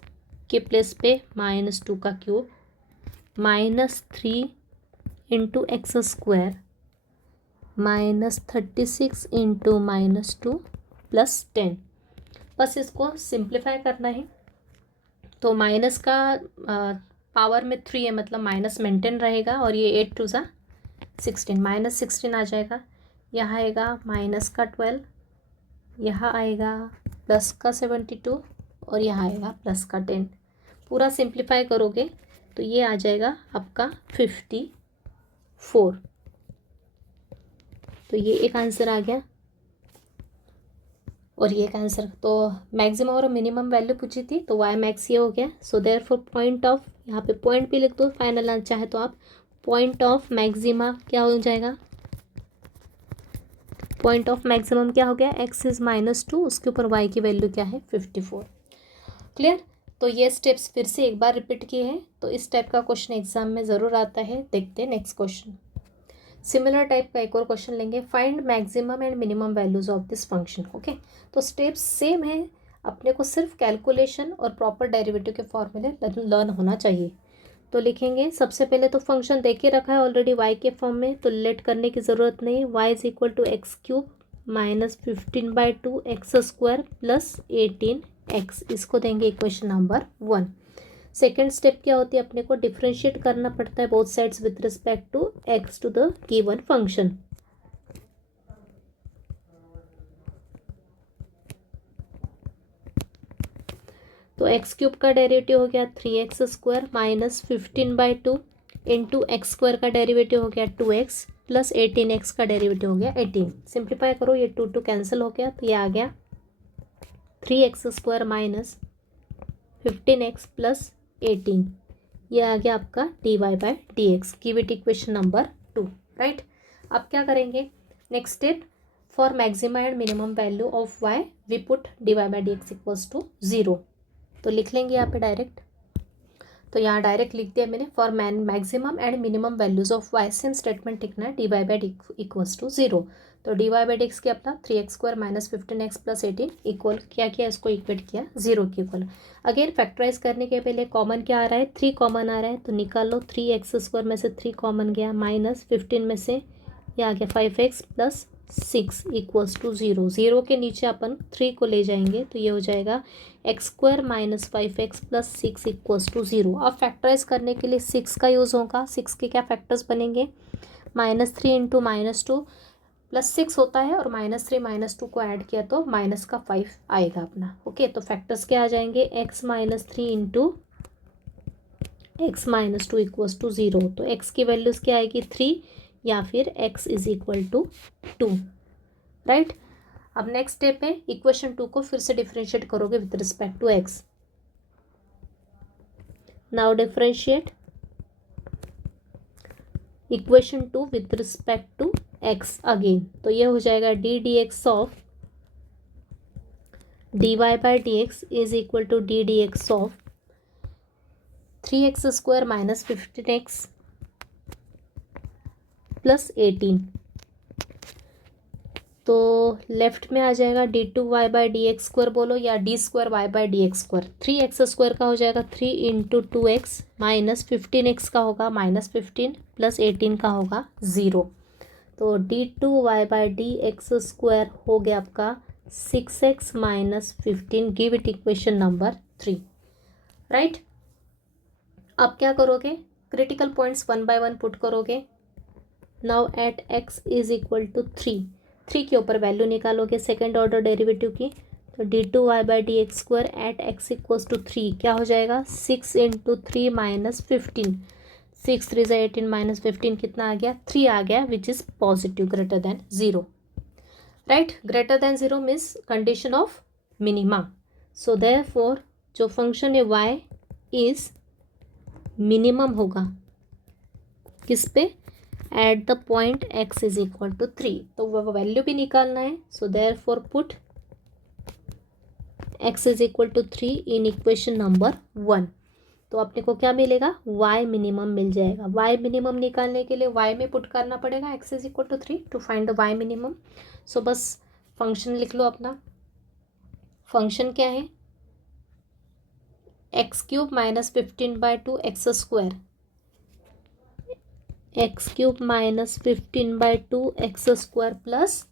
के प्लेस पे -2 का cube -3 into x² -36 into -2 plus 10। बस इसको सिंप्लीफाई करना है। तो माइनस का पावर में 3 है मतलब माइनस मेंटेन रहेगा, और ये 8 टू ज़ा 16 -16 आ जाएगा। यहाँ आएगा माइनस का 12, यहाँ आएगा प्लस का 72 और यहाँ आएगा प्लस का 10। पूरा सिंप्लीफाई करोगे तो ये आ जाएगा आपका 54। तो ये एक आंसर आ गया और ये एक आंसर। तो मैक्सिमम और मिनिमम वैल्यू पूछी थी, तो वाई मैक्स ये हो गया। सो देयरफॉर पॉइंट ऑफ, यहाँ पे पॉइंट भी लिख दो, फाइनल आंसर चाहे तो आप, पॉइंट ऑफ मैक्सिमा क्या हो जाएगा, पॉइंट ऑफ मैक्सिमम क्या हो गया, x इज -2, उसके ऊपर y की वैल्यू क्या है 54। क्लियर। तो ये स्टेप्स फिर से एक बार रिपीट किए हैं। तो इस टाइप का क्वेश्चन एग्जाम में ज़रूर आता है। देखते हैं नेक्स्ट क्वेश्चन। सिमिलर टाइप का एक और क्वेश्चन लेंगे, find maximum and minimum values of this function. Okay, तो स्टेप्स सेम है, अपने को सिर्फ कैलकुलेशन और प्रॉपर डेरिवेटिव के फॉर्मूले लर्न होना चाहिए। तो लिखेंगे सबसे पहले, तो फंक्शन दे के रखा है ऑलरेडी y के फॉर्म में, तो लेट करने की ज़रूरत नहीं। y is equal to x³ -15/2 x² plus 18x, इसको देंगे इक्वेशन नंबर 1। सेकेंड स्टेप क्या होती है, अपने को डिफ्रेंशिएट करना पड़ता है both sides with respect to x to the given function. तो एक्स क्यूब का डेरिवेटिव हो गया 3x² minus 15/2 into x square का डेरिवेटिव हो गया 2x प्लस 18x का डेरिवेटिव हो गया 18। सिंप्लीफाई करो, ये 2 कैंसिल हो गया, तो ये आ गया 3x² माइनस 15x प्लस 18। ये आ गया आपका dy/dx। Give it equation number 2, right. अब क्या करेंगे, next step, for maximum and minimum value of y we put dy/dx equals to 0। तो लिख लेंगे यहाँ पे डायरेक्ट, तो यहाँ डायरेक्ट लिख दिया मैंने, for maximum and minimum values of y same statement लिखना है, dy/dx इक्वल्स टू 0। तो dy/dx क्या अपना 3x² minus 15x plus 18 equal क्या किया, इसको इक्वेट किया 0 के इक्वल। अगेन फैक्टराइज करने के पहले कॉमन क्या आ रहा है, 3 कॉमन आ रहा है, तो निकाल लो। 3x² में से 3 कॉमन गया, माइनस 15 में से ये आ गया 5x प्लस 6 इक्वल्स टू 0। 0 के नीचे अपन 3 को ले जाएंगे, तो ये हो जाएगा x² minus 5x plus 6 equals to 0। अब फैक्टराइज करने के लिए 6 का यूज़ होगा। 6 के क्या फैक्टर्स बनेंगे, -3 इंटू -2 प्लस 6 होता है, और -3 -2 को ऐड किया तो माइनस का 5 आएगा अपना। ओके, तो फैक्टर्स क्या आ जाएंगे, x -3 into x -2 equals to 0। तो x की वैल्यूज़ क्या आएगी 3, या फिर x is equal to 2, right. अब नेक्स्ट स्टेप है, इक्वेशन 2 को फिर से डिफरेंशिएट करोगे with respect to x। Now differentiate equation 2 with respect to x again. तो ये हो जाएगा ddx of dy/dx is equal to ddx of 3x² minus 15x plus 18। तो लेफ्ट में आ जाएगा d2y/dx² बोलो, या d2y/dx²। 3x² का हो जाएगा 3 इंटू 2x माइनस 15x का होगा -15 प्लस 18 का होगा 0। तो d2y/dx² हो गया आपका 6x minus 15। Give it equation number 3, right. अब क्या करोगे, क्रिटिकल पॉइंट्स 1 बाय 1 पुट करोगे। Now at x is equal to 3 के ऊपर वैल्यू निकालोगे सेकेंड ऑर्डर डेरिवेटिव की। तो d2y/dx² eight x equals to 3 क्या हो जाएगा, 6 इंटू 3 माइनस 15। 6 3 ज़ा 18 माइनस 15 कितना आ गया, 3 आ गया, which is positive greater than 0, राइट। Greater than 0 means condition of minima. So therefore जो फंक्शन है y इज मिनिमम होगा किस पे, at the point x is equal to 3। तो वह वैल्यू भी निकालना है। So therefore put x is equal to 3 in equation number 1। तो अपने को क्या मिलेगा, y मिनिमम मिल जाएगा। y मिनिमम निकालने के लिए y में पुट करना पड़ेगा x is equal to 3 to find the y minimum. So बस फंक्शन लिख लो अपना। फंक्शन क्या है, x³ minus 15/2 x², x³ minus 15/2 x² plus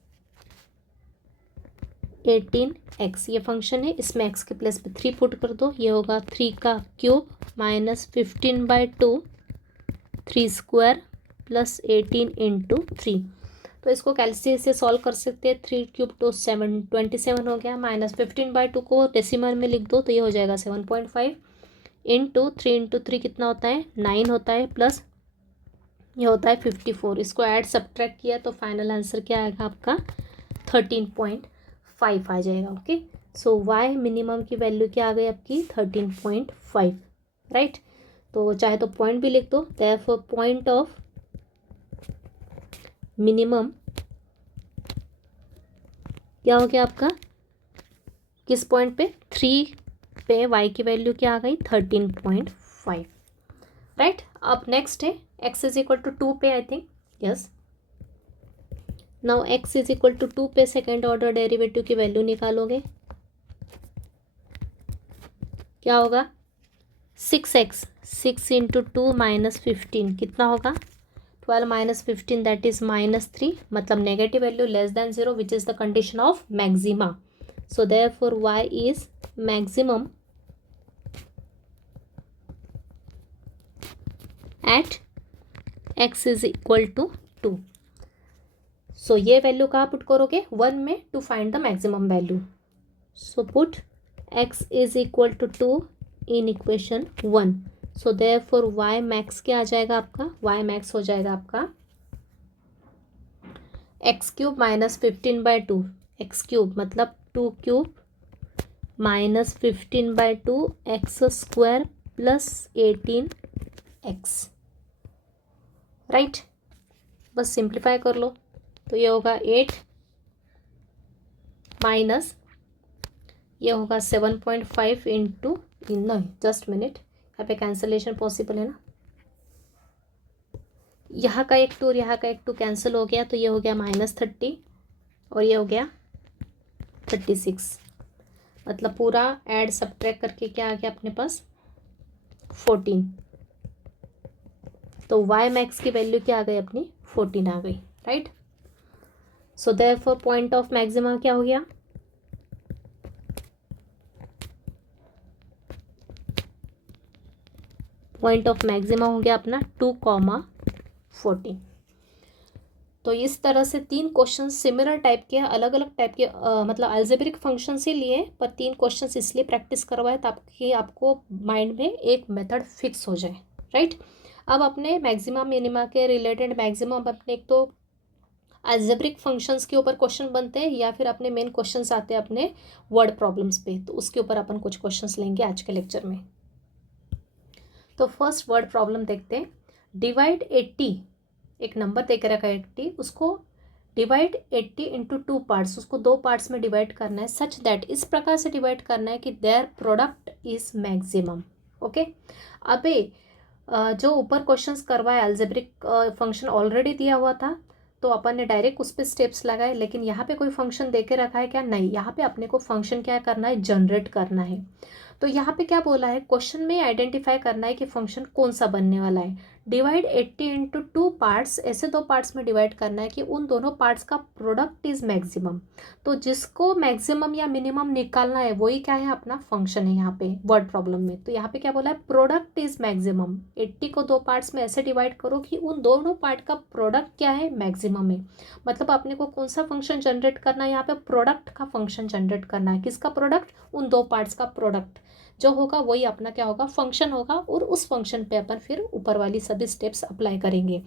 18x। ये फंक्शन है, इसमें x के प्लेस पे 3 पुट कर दो। ये होगा 3 का क्यूब माइनस 15/2 3² प्लस 18 इंटू 3। तो इसको कैलसी से सॉल्व कर सकते हैं। 3³ तो 27 हो गया, माइनस 15/2 को डेसिमल में लिख दो, तो ये हो जाएगा 7.5 इंटू 3 इंटू 3 कितना होता है 9 होता है, प्लस ये होता है 54। इसको ऐड सब्ट्रैक्ट किया तो फाइनल आंसर क्या आएगा आपका 13.5 आ जाएगा। ओके, सो y मिनिमम की वैल्यू क्या आ गई आपकी 13.5, राइट। तो चाहे तो पॉइंट भी लिख दो, देयरफॉर पॉइंट ऑफ मिनिमम क्या हो गया आपका, किस पॉइंट पे 3 पे y की वैल्यू क्या आ गई 13.5, राइट। अब नेक्स्ट है x इज इक्वल टू 2 पे, I think yes. Now x is equal to 2 पे सेकेंड ऑर्डर डेरिवेटिव की वैल्यू निकालोगे, क्या होगा 6x, 6 इंटू 2 माइनस 15 कितना होगा 12 माइनस 15 दैट इज -3, मतलब negative value less than 0 which is the condition of maxima. So therefore y is maximum at x is equal to 2। So ये value कहाँ put करोगे, 1 में, to find the maximum value. So put x is equal to 2 in equation 1। So therefore y max क्या आ जाएगा आपका, y max हो जाएगा आपका x cube minus 15/2, x cube मतलब 2 cube minus 15/2 x square plus 18x, right. बस simplify कर लो तो ये होगा 8 माइनस ये होगा 7.5 इंटू, नहीं जस्ट मिनट, यहाँ पे कैंसलेशन पॉसिबल है ना, यहाँ का एक 2 और यहाँ का एक 2 कैंसिल हो गया, तो ये हो गया -30 और ये हो गया 36, मतलब पूरा ऐड सब्ट्रैक्ट करके क्या आ गया अपने पास 14। तो y मैक्स की वैल्यू क्या आ गई अपनी 14 आ गई, right. So therefore point of maxima क्या हो गया, पॉइंट ऑफ मैक्सिमा हो गया अपना 2,14। तो इस तरह से 3 क्वेश्चन सिमिलर टाइप के, अलग अलग टाइप के, मतलब अलजेब्रिक फंक्शन से लिए, पर 3 क्वेश्चन इसलिए प्रैक्टिस करवाए ताकि आपको माइंड में एक मेथड फिक्स हो जाए, राइट। अब अपने मैक्सिमा मिनिमा के रिलेटेड मैक्सिमम अपने एक तो अलजेब्रिक फंक्शंस के ऊपर क्वेश्चन बनते हैं या फिर अपने मेन क्वेश्चंस आते हैं अपने वर्ड प्रॉब्लम्स पे, तो उसके ऊपर अपन कुछ क्वेश्चंस लेंगे आज के लेक्चर में। तो फर्स्ट वर्ड प्रॉब्लम देखते हैं। डिवाइड 80, एक नंबर दे के रखा है 80, उसको डिवाइड 80 इंटू 2 पार्ट्स, उसको 2 पार्ट्स में डिवाइड करना है, सच दैट, इस प्रकार से डिवाइड करना है कि their product is maximum. Okay, अबे जो ऊपर क्वेश्चंस करवाए अलजेब्रिक फंक्शन ऑलरेडी दिया हुआ था, तो अपन ने डायरेक्ट उस पर स्टेप्स लगाए, लेकिन यहाँ पे कोई फंक्शन दे के रखा है क्या, नहीं, यहाँ पे अपने को फंक्शन क्या करना है, जनरेट करना है। तो यहाँ पे क्या बोला है, क्वेश्चन में आइडेंटिफाई करना है कि फंक्शन कौन सा बनने वाला है। डिवाइड 80 इंटू 2 पार्ट्स, ऐसे 2 पार्ट्स में डिवाइड करना है कि उन दोनों पार्ट्स का प्रोडक्ट इज मैक्सिमम। तो जिसको मैक्सिमम या मिनिमम निकालना है वही क्या है, अपना फंक्शन है यहाँ पे वर्ड प्रॉब्लम में। तो यहाँ पे क्या बोला है, प्रोडक्ट इज मैक्सिमम। 80 को 2 पार्ट्स में ऐसे डिवाइड करो कि उन दोनों पार्ट का प्रोडक्ट क्या है, मैक्सिमम है। मतलब अपने को कौन सा फंक्शन जनरेट करना है, यहाँ पे प्रोडक्ट का फंक्शन जनरेट करना है। किसका प्रोडक्ट, उन 2 पार्ट्स का प्रोडक्ट जो होगा वही अपना क्या होगा, फंक्शन होगा, और उस फंक्शन पे अपन फिर ऊपर वाली सभी स्टेप्स अप्लाई करेंगे।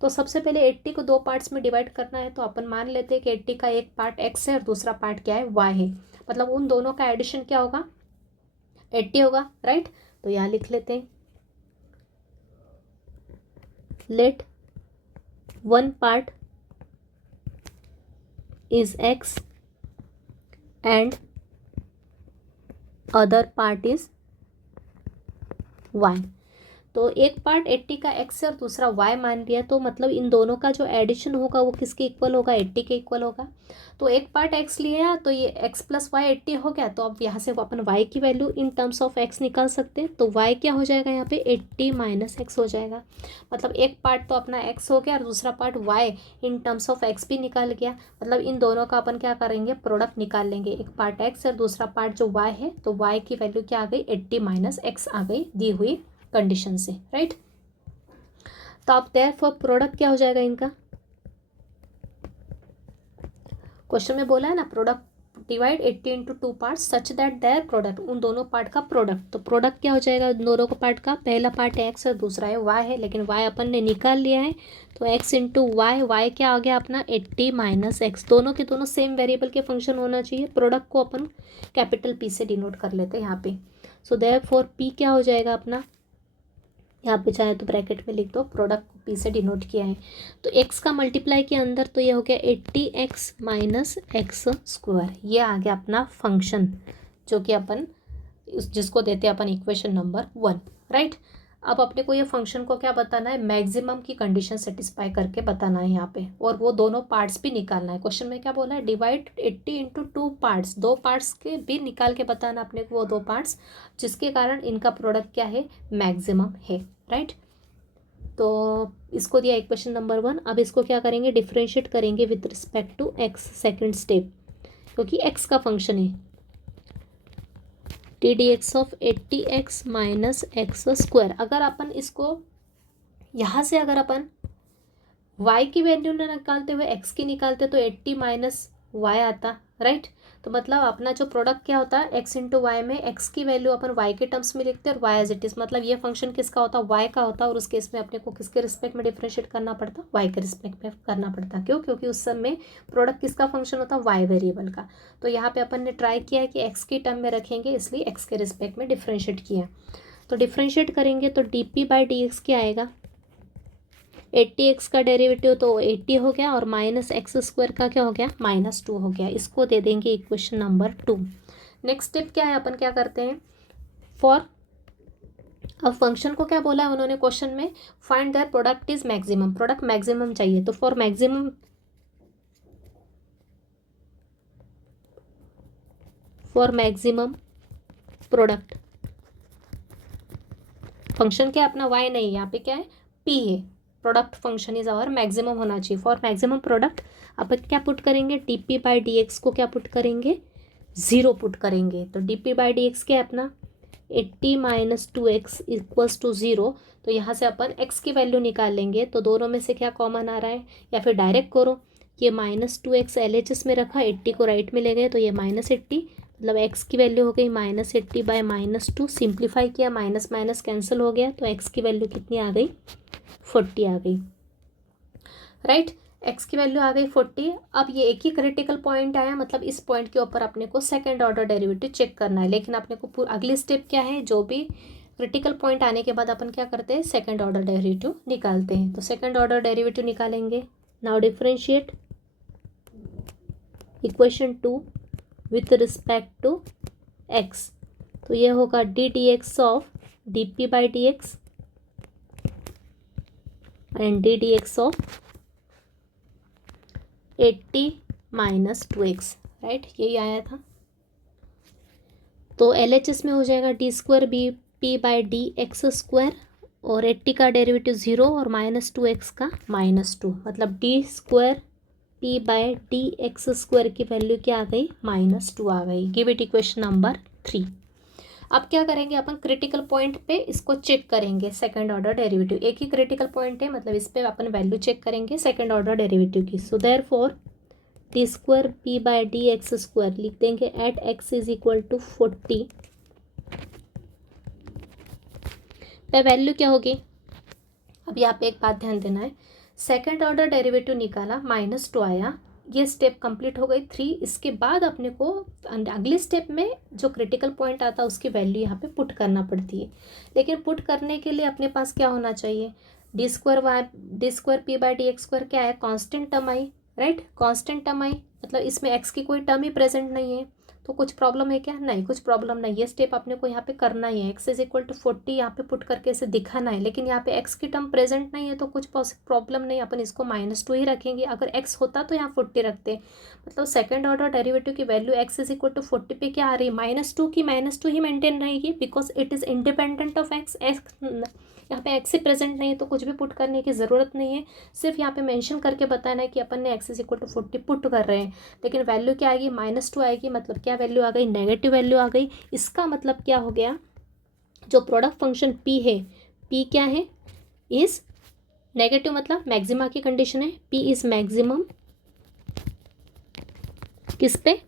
तो सबसे पहले 80 को 2 पार्ट्स में डिवाइड करना है, तो अपन मान लेते हैं कि 80 का एक पार्ट x है और दूसरा पार्ट क्या है, y है, मतलब उन दोनों का एडिशन क्या होगा, 80 होगा, राइट। तो यहाँ लिख लेते हैं, let one part is x and other part is y। तो एक पार्ट 80 का x है और दूसरा y मान लिया, तो मतलब इन दोनों का जो एडिशन होगा वो किसके इक्वल होगा, 80 के इक्वल होगा। तो एक पार्ट x लिया तो ये x प्लस वाई 80 हो गया, तो अब यहाँ से अपन y की value in terms of x निकाल सकते हैं। तो y क्या हो जाएगा यहाँ पे, 80 माइनस x हो जाएगा। मतलब एक पार्ट तो अपना x हो गया और दूसरा part y in terms of x भी निकाल गया। मतलब इन दोनों का अपन क्या करेंगे, प्रोडक्ट निकाल लेंगे, एक पार्ट x और दूसरा पार्ट जो y है, तो y की वैल्यू क्या आ गई, 80 माइनस x आ गई दी हुई कंडीशन से, राइट। तो अब देयरफॉर प्रोडक्ट क्या हो जाएगा इनका, क्वेश्चन में बोला है ना, product divide 80 into 2 parts such that their product, उन दोनों पार्ट का प्रोडक्ट। तो प्रोडक्ट क्या हो जाएगा उन दोनों को पार्ट का, पहला पार्ट है x और दूसरा है y है, लेकिन y अपन ने निकाल लिया है, तो x इंटू वाई, वाई क्या आ गया अपना 80 माइनस एक्स। दोनों के दोनों सेम वेरिएबल के फंक्शन होना चाहिए। प्रोडक्ट को अपन कैपिटल P से डिनोट कर लेते हैं यहाँ पे। सो देयरफॉर P क्या हो जाएगा अपना, यहाँ पे चाहे तो ब्रैकेट में लिख दो, प्रोडक्ट को P से डिनोट किया है। तो x का मल्टीप्लाई के अंदर तो ये हो गया 80x माइनस एक्स स्क्वायर, ये आ गया अपना फंक्शन, जो कि अपन जिसको देते हैं अपन इक्वेशन नंबर 1, राइट। अब अपने को ये फंक्शन को क्या बताना है, मैक्सिमम की कंडीशन सेटिस्फाई करके बताना है यहाँ पे, और वो दोनों पार्ट्स भी निकालना है। क्वेश्चन में क्या बोला है, डिवाइड 80 इंटू 2 पार्ट्स, 2 पार्ट्स के भी निकाल के बताना अपने को, वो 2 पार्ट्स जिसके कारण इनका प्रोडक्ट क्या है, मैक्सिमम है, राइट। तो इसको दिया इक्वेशन नंबर 1। अब इसको क्या करेंगे, डिफ्रेंशिएट करेंगे with respect to x, second step, क्योंकि एक्स का फंक्शन है। D d x of 80x minus x square, अगर अपन इसको यहाँ से अगर अपन y की वैल्यू ना निकालते हुए x की निकालते तो 80 माइनस वाई आता, राइट। तो मतलब अपना जो प्रोडक्ट क्या होता है, x इंटू वाई में x की वैल्यू अपन y के टर्म्स में लिखते हैं और y एज इट इज, मतलब ये फंक्शन किसका होता है, y का होता है। और उस केस में अपने को किसके रिस्पेक्ट में डिफरेंशिएट करना पड़ता, y के रिस्पेक्ट में करना पड़ता। क्यों? क्योंकि उस समय प्रोडक्ट किसका फंक्शन होता है, y वेरिएबल का। तो यहाँ पे अपन ने ट्राई किया है कि x की टर्म में रखेंगे, इसलिए x के रिस्पेक्ट में डिफरेंशिएट किया। तो डिफरेंशिएट करेंगे तो डी बाई डी क्या आएगा, 80x का डेरिवेटिव तो 80 हो गया और माइनस एक्स स्क्वायर का क्या हो गया, -2 हो गया। इसको दे देंगे इक्वेशन नंबर 2। नेक्स्ट स्टेप क्या है, अपन क्या करते हैं, फॉर, अब फंक्शन को क्या बोला है उन्होंने क्वेश्चन में, find that product is maximum, product maximum चाहिए। तो फॉर मैक्सिमम प्रोडक्ट, फंक्शन क्या अपना y नहीं, यहाँ पे क्या है p है, product function is our maximum होना चाहिए। फॉर मैक्सिमम प्रोडक्ट अपन क्या पुट करेंगे, डी बाई डी को क्या पुट करेंगे, 0 पुट करेंगे। तो डी बाई डी क्या है अपना 80 माइनस 2x इक्वल्स टू 0। तो यहाँ से अपन x की वैल्यू निकाल लेंगे। तो दोनों में से क्या कॉमन आ रहा है, या फिर डायरेक्ट करो, ये -2x LHS में रखा, 80 को राइट में ले गए तो ये -80, मतलब x की वैल्यू हो गई -80 बाय -2। सिंप्लीफाई किया, माइनस माइनस कैंसिल हो गया, तो x की वैल्यू कितनी आ गई, 40 आ गई, राइट। x की वैल्यू आ गई 40। अब ये एक ही क्रिटिकल पॉइंट आया, मतलब इस पॉइंट के ऊपर अपने को सेकंड ऑर्डर डेरिवेटिव चेक करना है। लेकिन अपने को अगली स्टेप क्या है, जो भी क्रिटिकल पॉइंट आने के बाद अपन क्या करते हैं, सेकंड ऑर्डर डेरिवेटिव निकालते हैं। तो सेकंड ऑर्डर डेरिवेटिव निकालेंगे। Now differentiate equation 2 with respect to x। तो ये होगा d d x of d p by D x and d d x of 80 minus 2x, right, यही आया था। तो LHS में हो जाएगा d square b p by D x square, और 80 का डेरिवेटिव 0 और -2x का -2, मतलब d square p by d x square की वैल्यू क्या आ गई, -2 आ गई। Give it equation number 3। अब क्या करेंगे अपन, क्रिटिकल पॉइंट पे इसको चेक करेंगे सेकंड ऑर्डर डेरिवेटिव। एक ही क्रिटिकल पॉइंट है, मतलब इस पे अपन वैल्यू चेक करेंगे सेकंड ऑर्डर डेरिवेटिव की। So therefore d square p by d x square लिख देंगे at x is equal to 40 पे वैल्यू क्या होगी। अब यहाँ पे एक बात ध्यान देना है, सेकंड ऑर्डर डेरिवेटिव निकाला, -2 आया, ये स्टेप कंप्लीट हो गई 3। इसके बाद अपने को अगले स्टेप में जो क्रिटिकल पॉइंट आता है उसकी वैल्यू यहाँ पे पुट करना पड़ती है। लेकिन पुट करने के लिए अपने पास क्या होना चाहिए, D square P by D x square क्या है, कांस्टेंट टर्म आई, राइट, कांस्टेंट टर्म आई, मतलब इसमें एक्स की कोई टर्म ही प्रेजेंट नहीं है। तो कुछ प्रॉब्लम है क्या, नहीं, कुछ प्रॉब्लम नहीं। ये स्टेप अपने को यहाँ पे करना ही है, एक्स इज इक्वल टू 40 यहाँ पे पुट करके इसे दिखाना है। लेकिन यहाँ पे एक्स की टर्म प्रेजेंट नहीं है तो कुछ प्रॉब्लम नहीं, अपन इसको -2 ही रखेंगे। अगर एक्स होता तो यहाँ 40 रखते, मतलब सेकंड ऑर्डर डेरिवेटिव की value x is equal to 40 पे क्या आ रही है, -2 की -2 ही मेंटेन रहेगी, because it is independent of x. यहाँ पे एक्स ही प्रेजेंट नहीं है तो कुछ भी पुट करने की ज़रूरत नहीं है। सिर्फ यहाँ पे मेंशन करके बताना है कि अपन ने x is equal to 40 put कर रहे हैं। लेकिन वैल्यू क्या आएगी, -2 आएगी, मतलब क्या वैल्यू आ गई, नेगेटिव वैल्यू आ गई। इसका मतलब क्या हो गया, जो प्रोडक्ट फंक्शन p है, p क्या है, इज नेगेटिव, मतलब मैक्सिमा की कंडीशन है, p इज मैक्सिमम किस पे,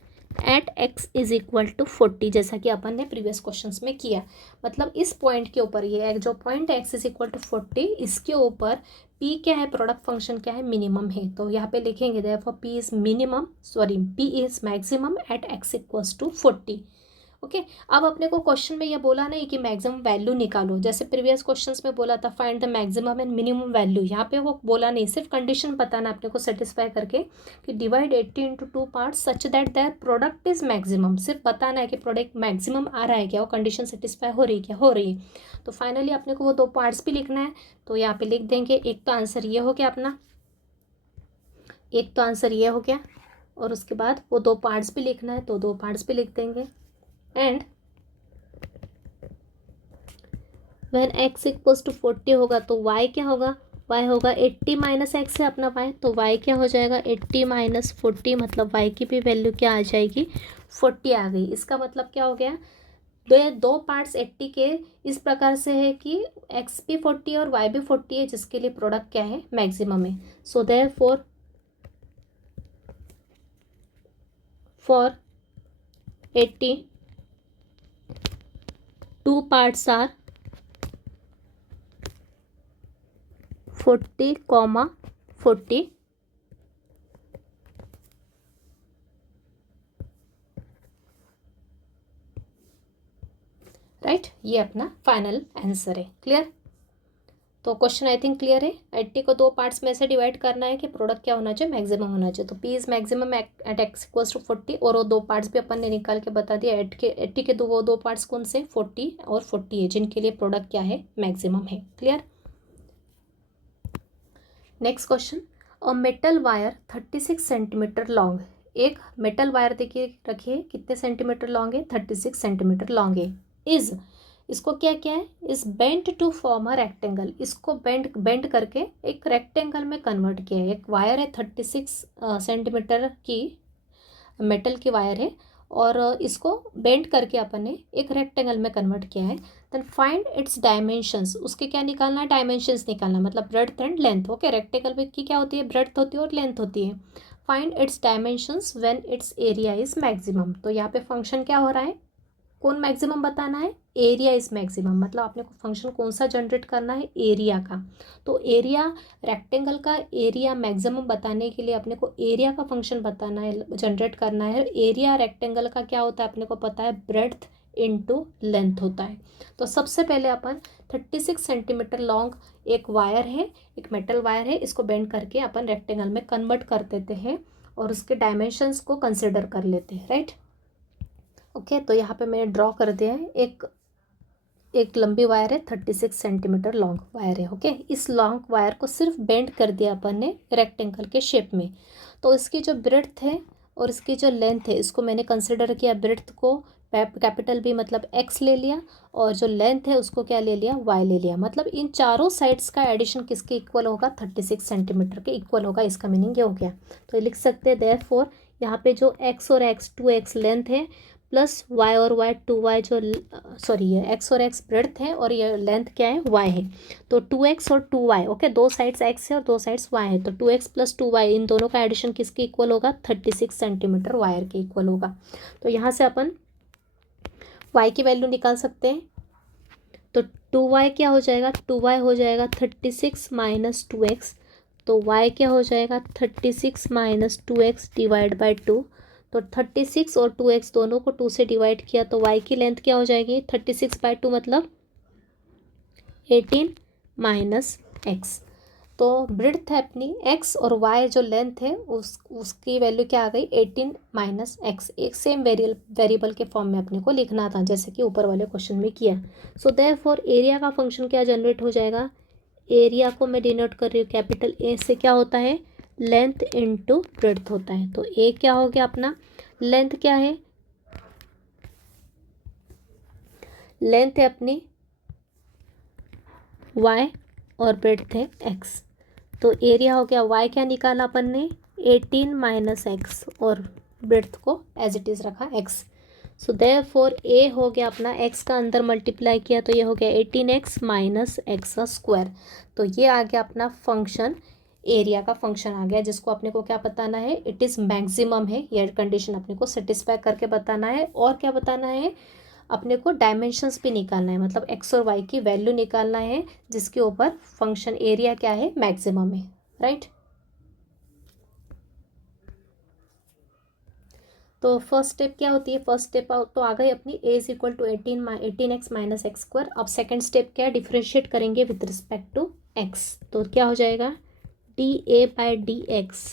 at x is equal to 40, जैसा कि अपन ने प्रीवियस क्वेश्चंस में किया। मतलब इस पॉइंट के ऊपर, ये जो पॉइंट है x इज इक्वल टू 40, इसके ऊपर p क्या है, प्रोडक्ट फंक्शन क्या है, मिनिमम है। तो यहाँ पे लिखेंगे therefore p is maximum at x equals to 40। Okay. अब अपने को क्वेश्चन में ये बोला नहीं कि मैक्सिमम वैल्यू निकालो, जैसे प्रीवियस क्वेश्चंस में बोला था find the maximum and minimum value. यहाँ पे वो बोला नहीं, सिर्फ कंडीशन बताना अपने को सेटिस्फाई करके कि divide 80 into 2 parts such that their product is maximum. सिर्फ बताना है कि प्रोडक्ट मैक्सिमम आ रहा है क्या, वो कंडीशन सेटिस्फाई हो रही है क्या, हो रही है। तो फाइनली अपने को वो 2 पार्ट्स भी लिखना है। तो यहाँ पे लिख देंगे, एक तो आंसर ये हो गया अपना, एक तो आंसर ये हो गया, और उसके बाद वो 2 पार्ट्स भी लिखना है, तो 2 पार्ट्स भी लिख देंगे। And when x equals to 40 होगा तो y क्या होगा, y होगा 80 माइनस एक्स है अपना y, तो y क्या हो जाएगा 80 माइनस 40, मतलब y की भी वैल्यू क्या आ जाएगी, 40 आ गई। इसका मतलब क्या हो गया, दो पार्ट्स 80 के इस प्रकार से है कि एक्स भी 40 और वाई भी 40 है, जिसके लिए प्रोडक्ट क्या है, मैक्सिमम है. So therefore for 80 two parts are 40, 40. Right, ये अपना फाइनल आंसर है. क्लियर? तो क्वेश्चन आई थिंक क्लियर है. 80 को दो पार्ट्स में से डिवाइड करना है कि प्रोडक्ट क्या होना चाहिए, मैक्सिमम होना चाहिए. तो p is maximum at x equals to 40. और वो दो पार्ट्स भी अपन ने निकाल के बता दिया. 80 के वो दो पार्ट्स कौन से, 40 और 40 है, जिनके लिए प्रोडक्ट क्या है, मैक्सिमम है. Clear? Next question. A metal wire 36 centimetre long. एक मेटल वायर देखिए रखिए, कितने सेंटीमीटर लॉन्ग है, 36 सेंटीमीटर लॉन्ग है. इज, इसको क्या क्या है, is bent to form a rectangle. इसको बेंड करके एक रेक्टेंगल में कन्वर्ट किया है. एक वायर है 36 सेंटीमीटर की, मेटल की वायर है, और इसको बेंड करके अपन ने एक रेक्टेंगल में कन्वर्ट किया है. Then find its dimensions. उसके क्या निकालना है, डायमेंशंस निकालना, मतलब breadth and length. Okay, rectangle में की क्या होती है, ब्रेड्थ होती है और लेंथ होती है. Find its dimensions when it's area is maximum. तो यहाँ पे फंक्शन क्या हो रहा है, कौन मैक्सिमम बताना है, एरिया इज मैक्सिमम. मतलब आपने को फंक्शन कौन सा जनरेट करना है, एरिया का. तो एरिया, रेक्टेंगल का एरिया मैक्सिमम बताने के लिए अपने को एरिया का फंक्शन बताना है, जनरेट करना है. एरिया रेक्टेंगल का क्या होता है, अपने को पता है, ब्रेड्थ इनटू लेंथ होता है. तो सबसे पहले अपन 36 सेंटीमीटर लॉन्ग एक वायर है, एक मेटल वायर है, इसको बेंड करके अपन रेक्टेंगल में कन्वर्ट कर देते हैं और उसके डायमेंशंस को कंसिडर कर लेते हैं. Right, okay. तो यहाँ पे मैंने ड्रॉ कर दिया है. एक लंबी वायर है, 36 सेंटीमीटर लॉन्ग वायर है. ओके, इस लॉन्ग वायर को सिर्फ बेंड कर दिया अपन ने रेक्टेंगल के शेप में. तो इसकी जो ब्रेड्थ है और इसकी जो लेंथ है, इसको मैंने कंसिडर किया, ब्रेड्थ को कैपिटल बी मतलब एक्स ले लिया, और जो लेंथ है उसको क्या ले लिया, वाई ले लिया. मतलब इन चारों साइड्स का एडिशन किसके इक्वल होगा, 36 सेंटीमीटर के इक्वल होगा. इसका मीनिंग ये हो गया. तो लिख सकते हैं देयरफॉर यहाँ पे जो एक्स और एक्स, 2x लेंथ है, प्लस वाई और वाई, 2y जो सॉरी ये एक्स और एक्स ब्रेड्थ है और ये लेंथ क्या है, y है. तो 2x और 2y. ओके, दो साइड्स x है और दो साइड्स y है. तो 2x प्लस 2y, इन दोनों का एडिशन किसके इक्वल होगा, 36 सेंटीमीटर वायर के इक्वल होगा. तो यहाँ से अपन y की वैल्यू निकाल सकते हैं. तो 2y क्या हो जाएगा, 2y हो जाएगा 36 माइनस 2x. तो y क्या हो जाएगा, 36 माइनस 2x डिवाइड बाई 2. तो 36 और 2x दोनों को 2 से डिवाइड किया तो y की लेंथ क्या हो जाएगी, 36 बाई 2 मतलब 18 माइनस x. तो ब्रेड्थ है अपनी x और y जो लेंथ है उसकी वैल्यू क्या आ गई, 18 माइनस x. एक सेम वेरिएबल के फॉर्म में अपने को लिखना था, जैसे कि ऊपर वाले क्वेश्चन में किया. सो देयरफॉर एरिया का फंक्शन क्या जनरेट हो जाएगा, एरिया को मैं डिनोट कर रही हूँ कैपिटल ए से, क्या होता है, लेंथ इनटू ब्रेड्थ होता है. तो ए क्या हो गया अपना, लेंथ क्या है, लेंथ है अपनी y और ब्रेड्थ है x. तो एरिया हो गया, y क्या निकाला अपन ने, 18 माइनस एक्स, और ब्रेड्थ को एज इट इज़ रखा x. सो देयरफॉर ए हो गया अपना, x का अंदर मल्टीप्लाई किया तो ये हो गया 18x माइनस एक्स का स्क्वायर. तो ये आ गया अपना फंक्शन, एरिया का फंक्शन आ गया, जिसको अपने को क्या बताना है, इट इज़ मैक्सिमम है. ये कंडीशन अपने को सेटिस्फाई करके बताना है. और क्या बताना है, अपने को डायमेंशंस भी निकालना है, मतलब एक्स और वाई की वैल्यू निकालना है, जिसके ऊपर फंक्शन एरिया क्या है, मैक्सिमम है. राइट, तो फर्स्ट स्टेप क्या होती है, फर्स्ट स्टेप तो आ गई अपनी, A is equal to 18x minus x square. अब सेकेंड स्टेप क्या है, डिफ्रेंशिएट करेंगे विथ रिस्पेक्ट टू एक्स. तो क्या हो जाएगा, d a by D x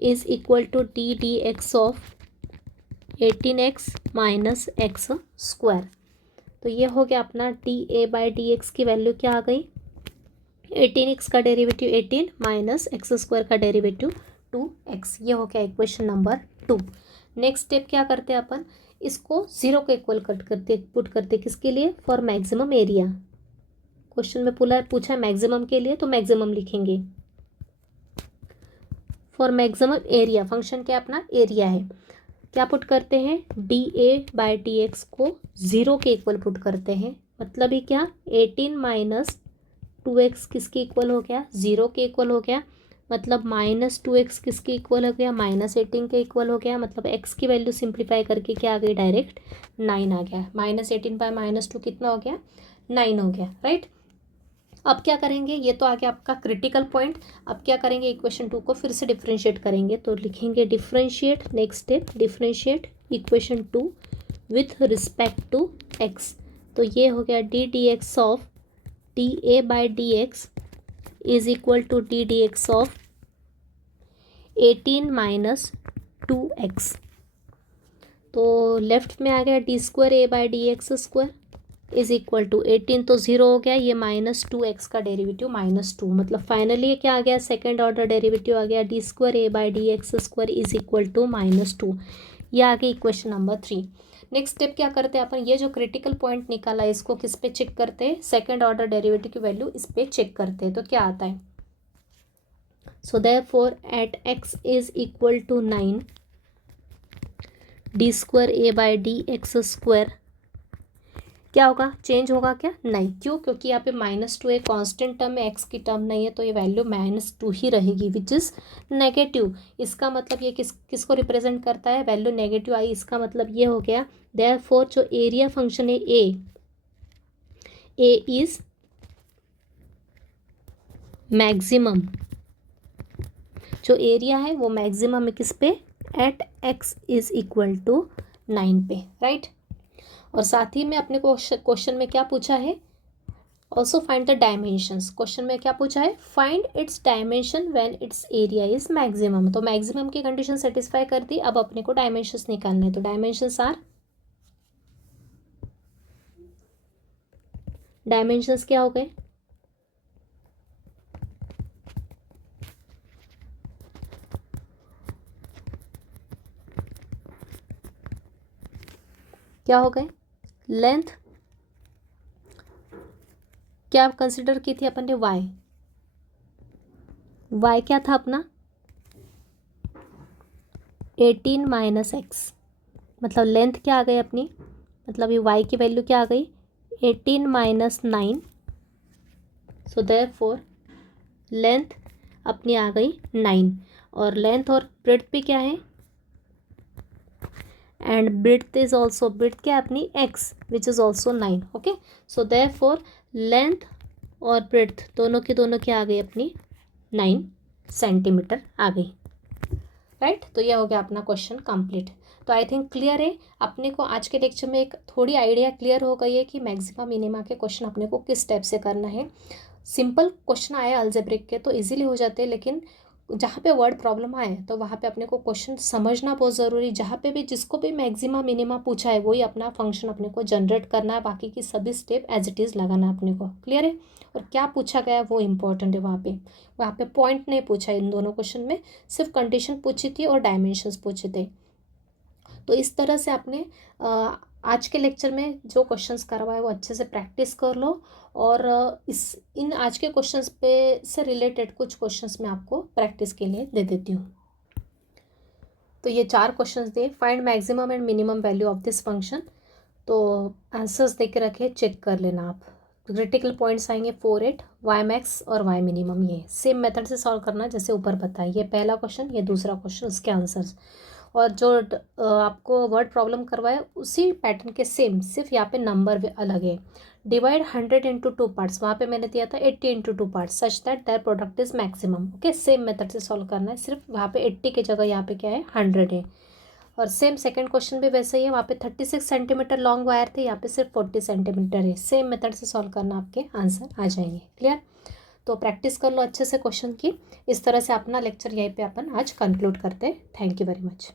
is equal to d x of 18x minus x square. तो ये हो गया अपना d a by D x की वैल्यू क्या आ गई, 18x का डेरिवेटिव 18 माइनस एक्स स्क्वायर का डेरिवेटिव 2x. ये हो गया इक्वेशन नंबर 2. नेक्स्ट स्टेप क्या करते हैं अपन, इसको जीरो के इक्वल पुट करते किसके लिए, फॉर मैक्सिमम एरिया. क्वेश्चन में पूछा है मैक्सिमम के लिए, तो मैक्सिमम लिखेंगे. फॉर मैक्सिमम एरिया, फंक्शन क्या अपना एरिया है, क्या पुट करते हैं, D a by D x को 0 के इक्वल पुट करते हैं। मतलब ये क्या, 18 माइनस 2x किसके इक्वल हो गया, 0 के इक्वल हो गया। मतलब माइनस 2x किसके इक्वल हो गया, -18 के इक्वल हो गया। मतलब x की वैल्यू सिंप्लीफाई करके क्या आ गई, डायरेक्ट 9 आ गया। -18 बाय -2 कितना हो गया, 9 हो गया, राइट। अब क्या करेंगे, ये तो आ गया आपका क्रिटिकल पॉइंट। अब क्या करेंगे, इक्वेशन 2 को फिर से डिफ्रेंशिएट करेंगे। तो लिखेंगे differentiate, next step differentiate equation 2 with respect to x। तो ये हो गया d d x of d a by D x is equal to d d x of 18 minus 2x। तो लेफ्ट में आ गया d square a by D x square is equal to 18, तो 0 हो गया। ये -2x का डेरिवेटिव -2, मतलब फाइनली क्या आ गया, सेकेंड ऑर्डर डेरिवेटिव आ गया d square a by D x square is equal to -2। ये आ गई इक्वेशन नंबर 3। नेक्स्ट स्टेप क्या करते हैं अपन, ये जो क्रिटिकल पॉइंट निकाला है इसको किस पे चेक करते हैं, सेकेंड ऑर्डर डेरिवेटिव की वैल्यू इस पे चेक करते हैं। तो क्या आता है, so therefore at x is equal to 9 d square a by D x square क्या होगा, चेंज होगा क्या, नहीं। क्यों, क्योंकि यहाँ पे -2 एक कांस्टेंट टर्म है, x की टर्म नहीं है, तो ये वैल्यू -2 ही रहेगी विच इज़ नेगेटिव। इसका मतलब ये किसको रिप्रेजेंट करता है, वैल्यू नेगेटिव आई। इसका मतलब ये हो गया देयरफॉर जो एरिया फंक्शन है ए इज मैक्सिमम। जो एरिया है वो मैक्सिमम है किस पे, at x is equal to 9 पे, राइट। और साथ ही में अपने को क्वेश्चन में क्या पूछा है, also find the dimensions. Question में क्या पूछा है, find its dimension when it's area is maximum. तो मैक्सिमम की कंडीशन सेटिस्फाई कर दी, अब अपने को डायमेंशंस निकालने। तो डायमेंशंस आर, डायमेंशंस क्या हो गए, क्या हो गए, लेंथ क्या कंसिडर की थी अपन ने, y क्या था अपना 18 माइनस एक्स। मतलब लेंथ क्या आ गई अपनी, मतलब ये y की वैल्यू क्या आ गई 18 माइनस 9। सो देयरफॉर लेंथ अपनी आ गई 9, और लेंथ और ब्रेड्थ भी क्या है, and breadth is also, breadth क्या है अपनी x which is also 9। Okay, so therefore length और ब्रेड्थ दोनों की दोनों क्या आ गई अपनी 9 सेंटीमीटर आ गई, राइट। तो यह हो गया अपना क्वेश्चन कंप्लीट। तो आई थिंक क्लियर है अपने को आज के लेक्चर में, एक थोड़ी आइडिया क्लियर हो गई है कि मैक्सिमा मिनिमा के क्वेश्चन अपने को किस टाइप से करना है। सिंपल क्वेश्चन आए अलजेब्रिक के तो इजीली हो जाते हैं, लेकिन जहाँ पे वर्ड प्रॉब्लम आए तो वहाँ पे अपने को क्वेश्चन समझना बहुत ज़रूरी। जहाँ पे भी जिसको भी मैक्सिमा मिनिमा पूछा है वही अपना फंक्शन अपने को जनरेट करना है, बाकी की सभी स्टेप एज इट इज़ लगाना है अपने को, क्लियर है। और क्या पूछा गया है वो इम्पोर्टेंट है, वहाँ पे पॉइंट नहीं पूछा है इन दोनों क्वेश्चन में, सिर्फ कंडीशन पूछी थी और डायमेंशंस पूछे थे। तो इस तरह से आपने आज के लेक्चर में जो क्वेश्चंस करवाए वो अच्छे से प्रैक्टिस कर लो। और इन आज के क्वेश्चंस पे से रिलेटेड कुछ क्वेश्चंस मैं आपको प्रैक्टिस के लिए दे देती हूँ। तो ये 4 क्वेश्चंस दिए, find maximum and minimum value of this function. तो आंसर्स दे के रखे, चेक कर लेना आप। क्रिटिकल पॉइंट्स आएंगे 4, 8, वाई मैक्स और वाई मिनिमम। ये सेम मेथड से सॉल्व करना जैसे ऊपर बताया, ये पहला क्वेश्चन, ये दूसरा क्वेश्चन, उसके आंसर्स। और जो आपको वर्ड प्रॉब्लम करवाए उसी पैटर्न के सेम, सिर्फ यहाँ पे नंबर भी अलग है। डिवाइड 100 इंटू 2 पार्ट्स, वहाँ पे मैंने दिया था 80 into 2 parts, such that their product is maximum. Okay, same method से सॉल्व करना है, सिर्फ वहाँ पे 80 की जगह यहाँ पे क्या है 100 है। और सेम सेकंड क्वेश्चन भी वैसे ही है, वहाँ पे 36 सेंटीमीटर लॉन्ग वायर थे, यहाँ पे सिर्फ 40 सेंटीमीटर है। सेम मेथड से सॉल्व करना, आपके आंसर आ जाएंगे, क्लियर। तो प्रैक्टिस कर लो अच्छे से क्वेश्चन की। इस तरह से अपना लेक्चर यहीं पे अपन आज कंक्लूड करते हैं। Thank you very much.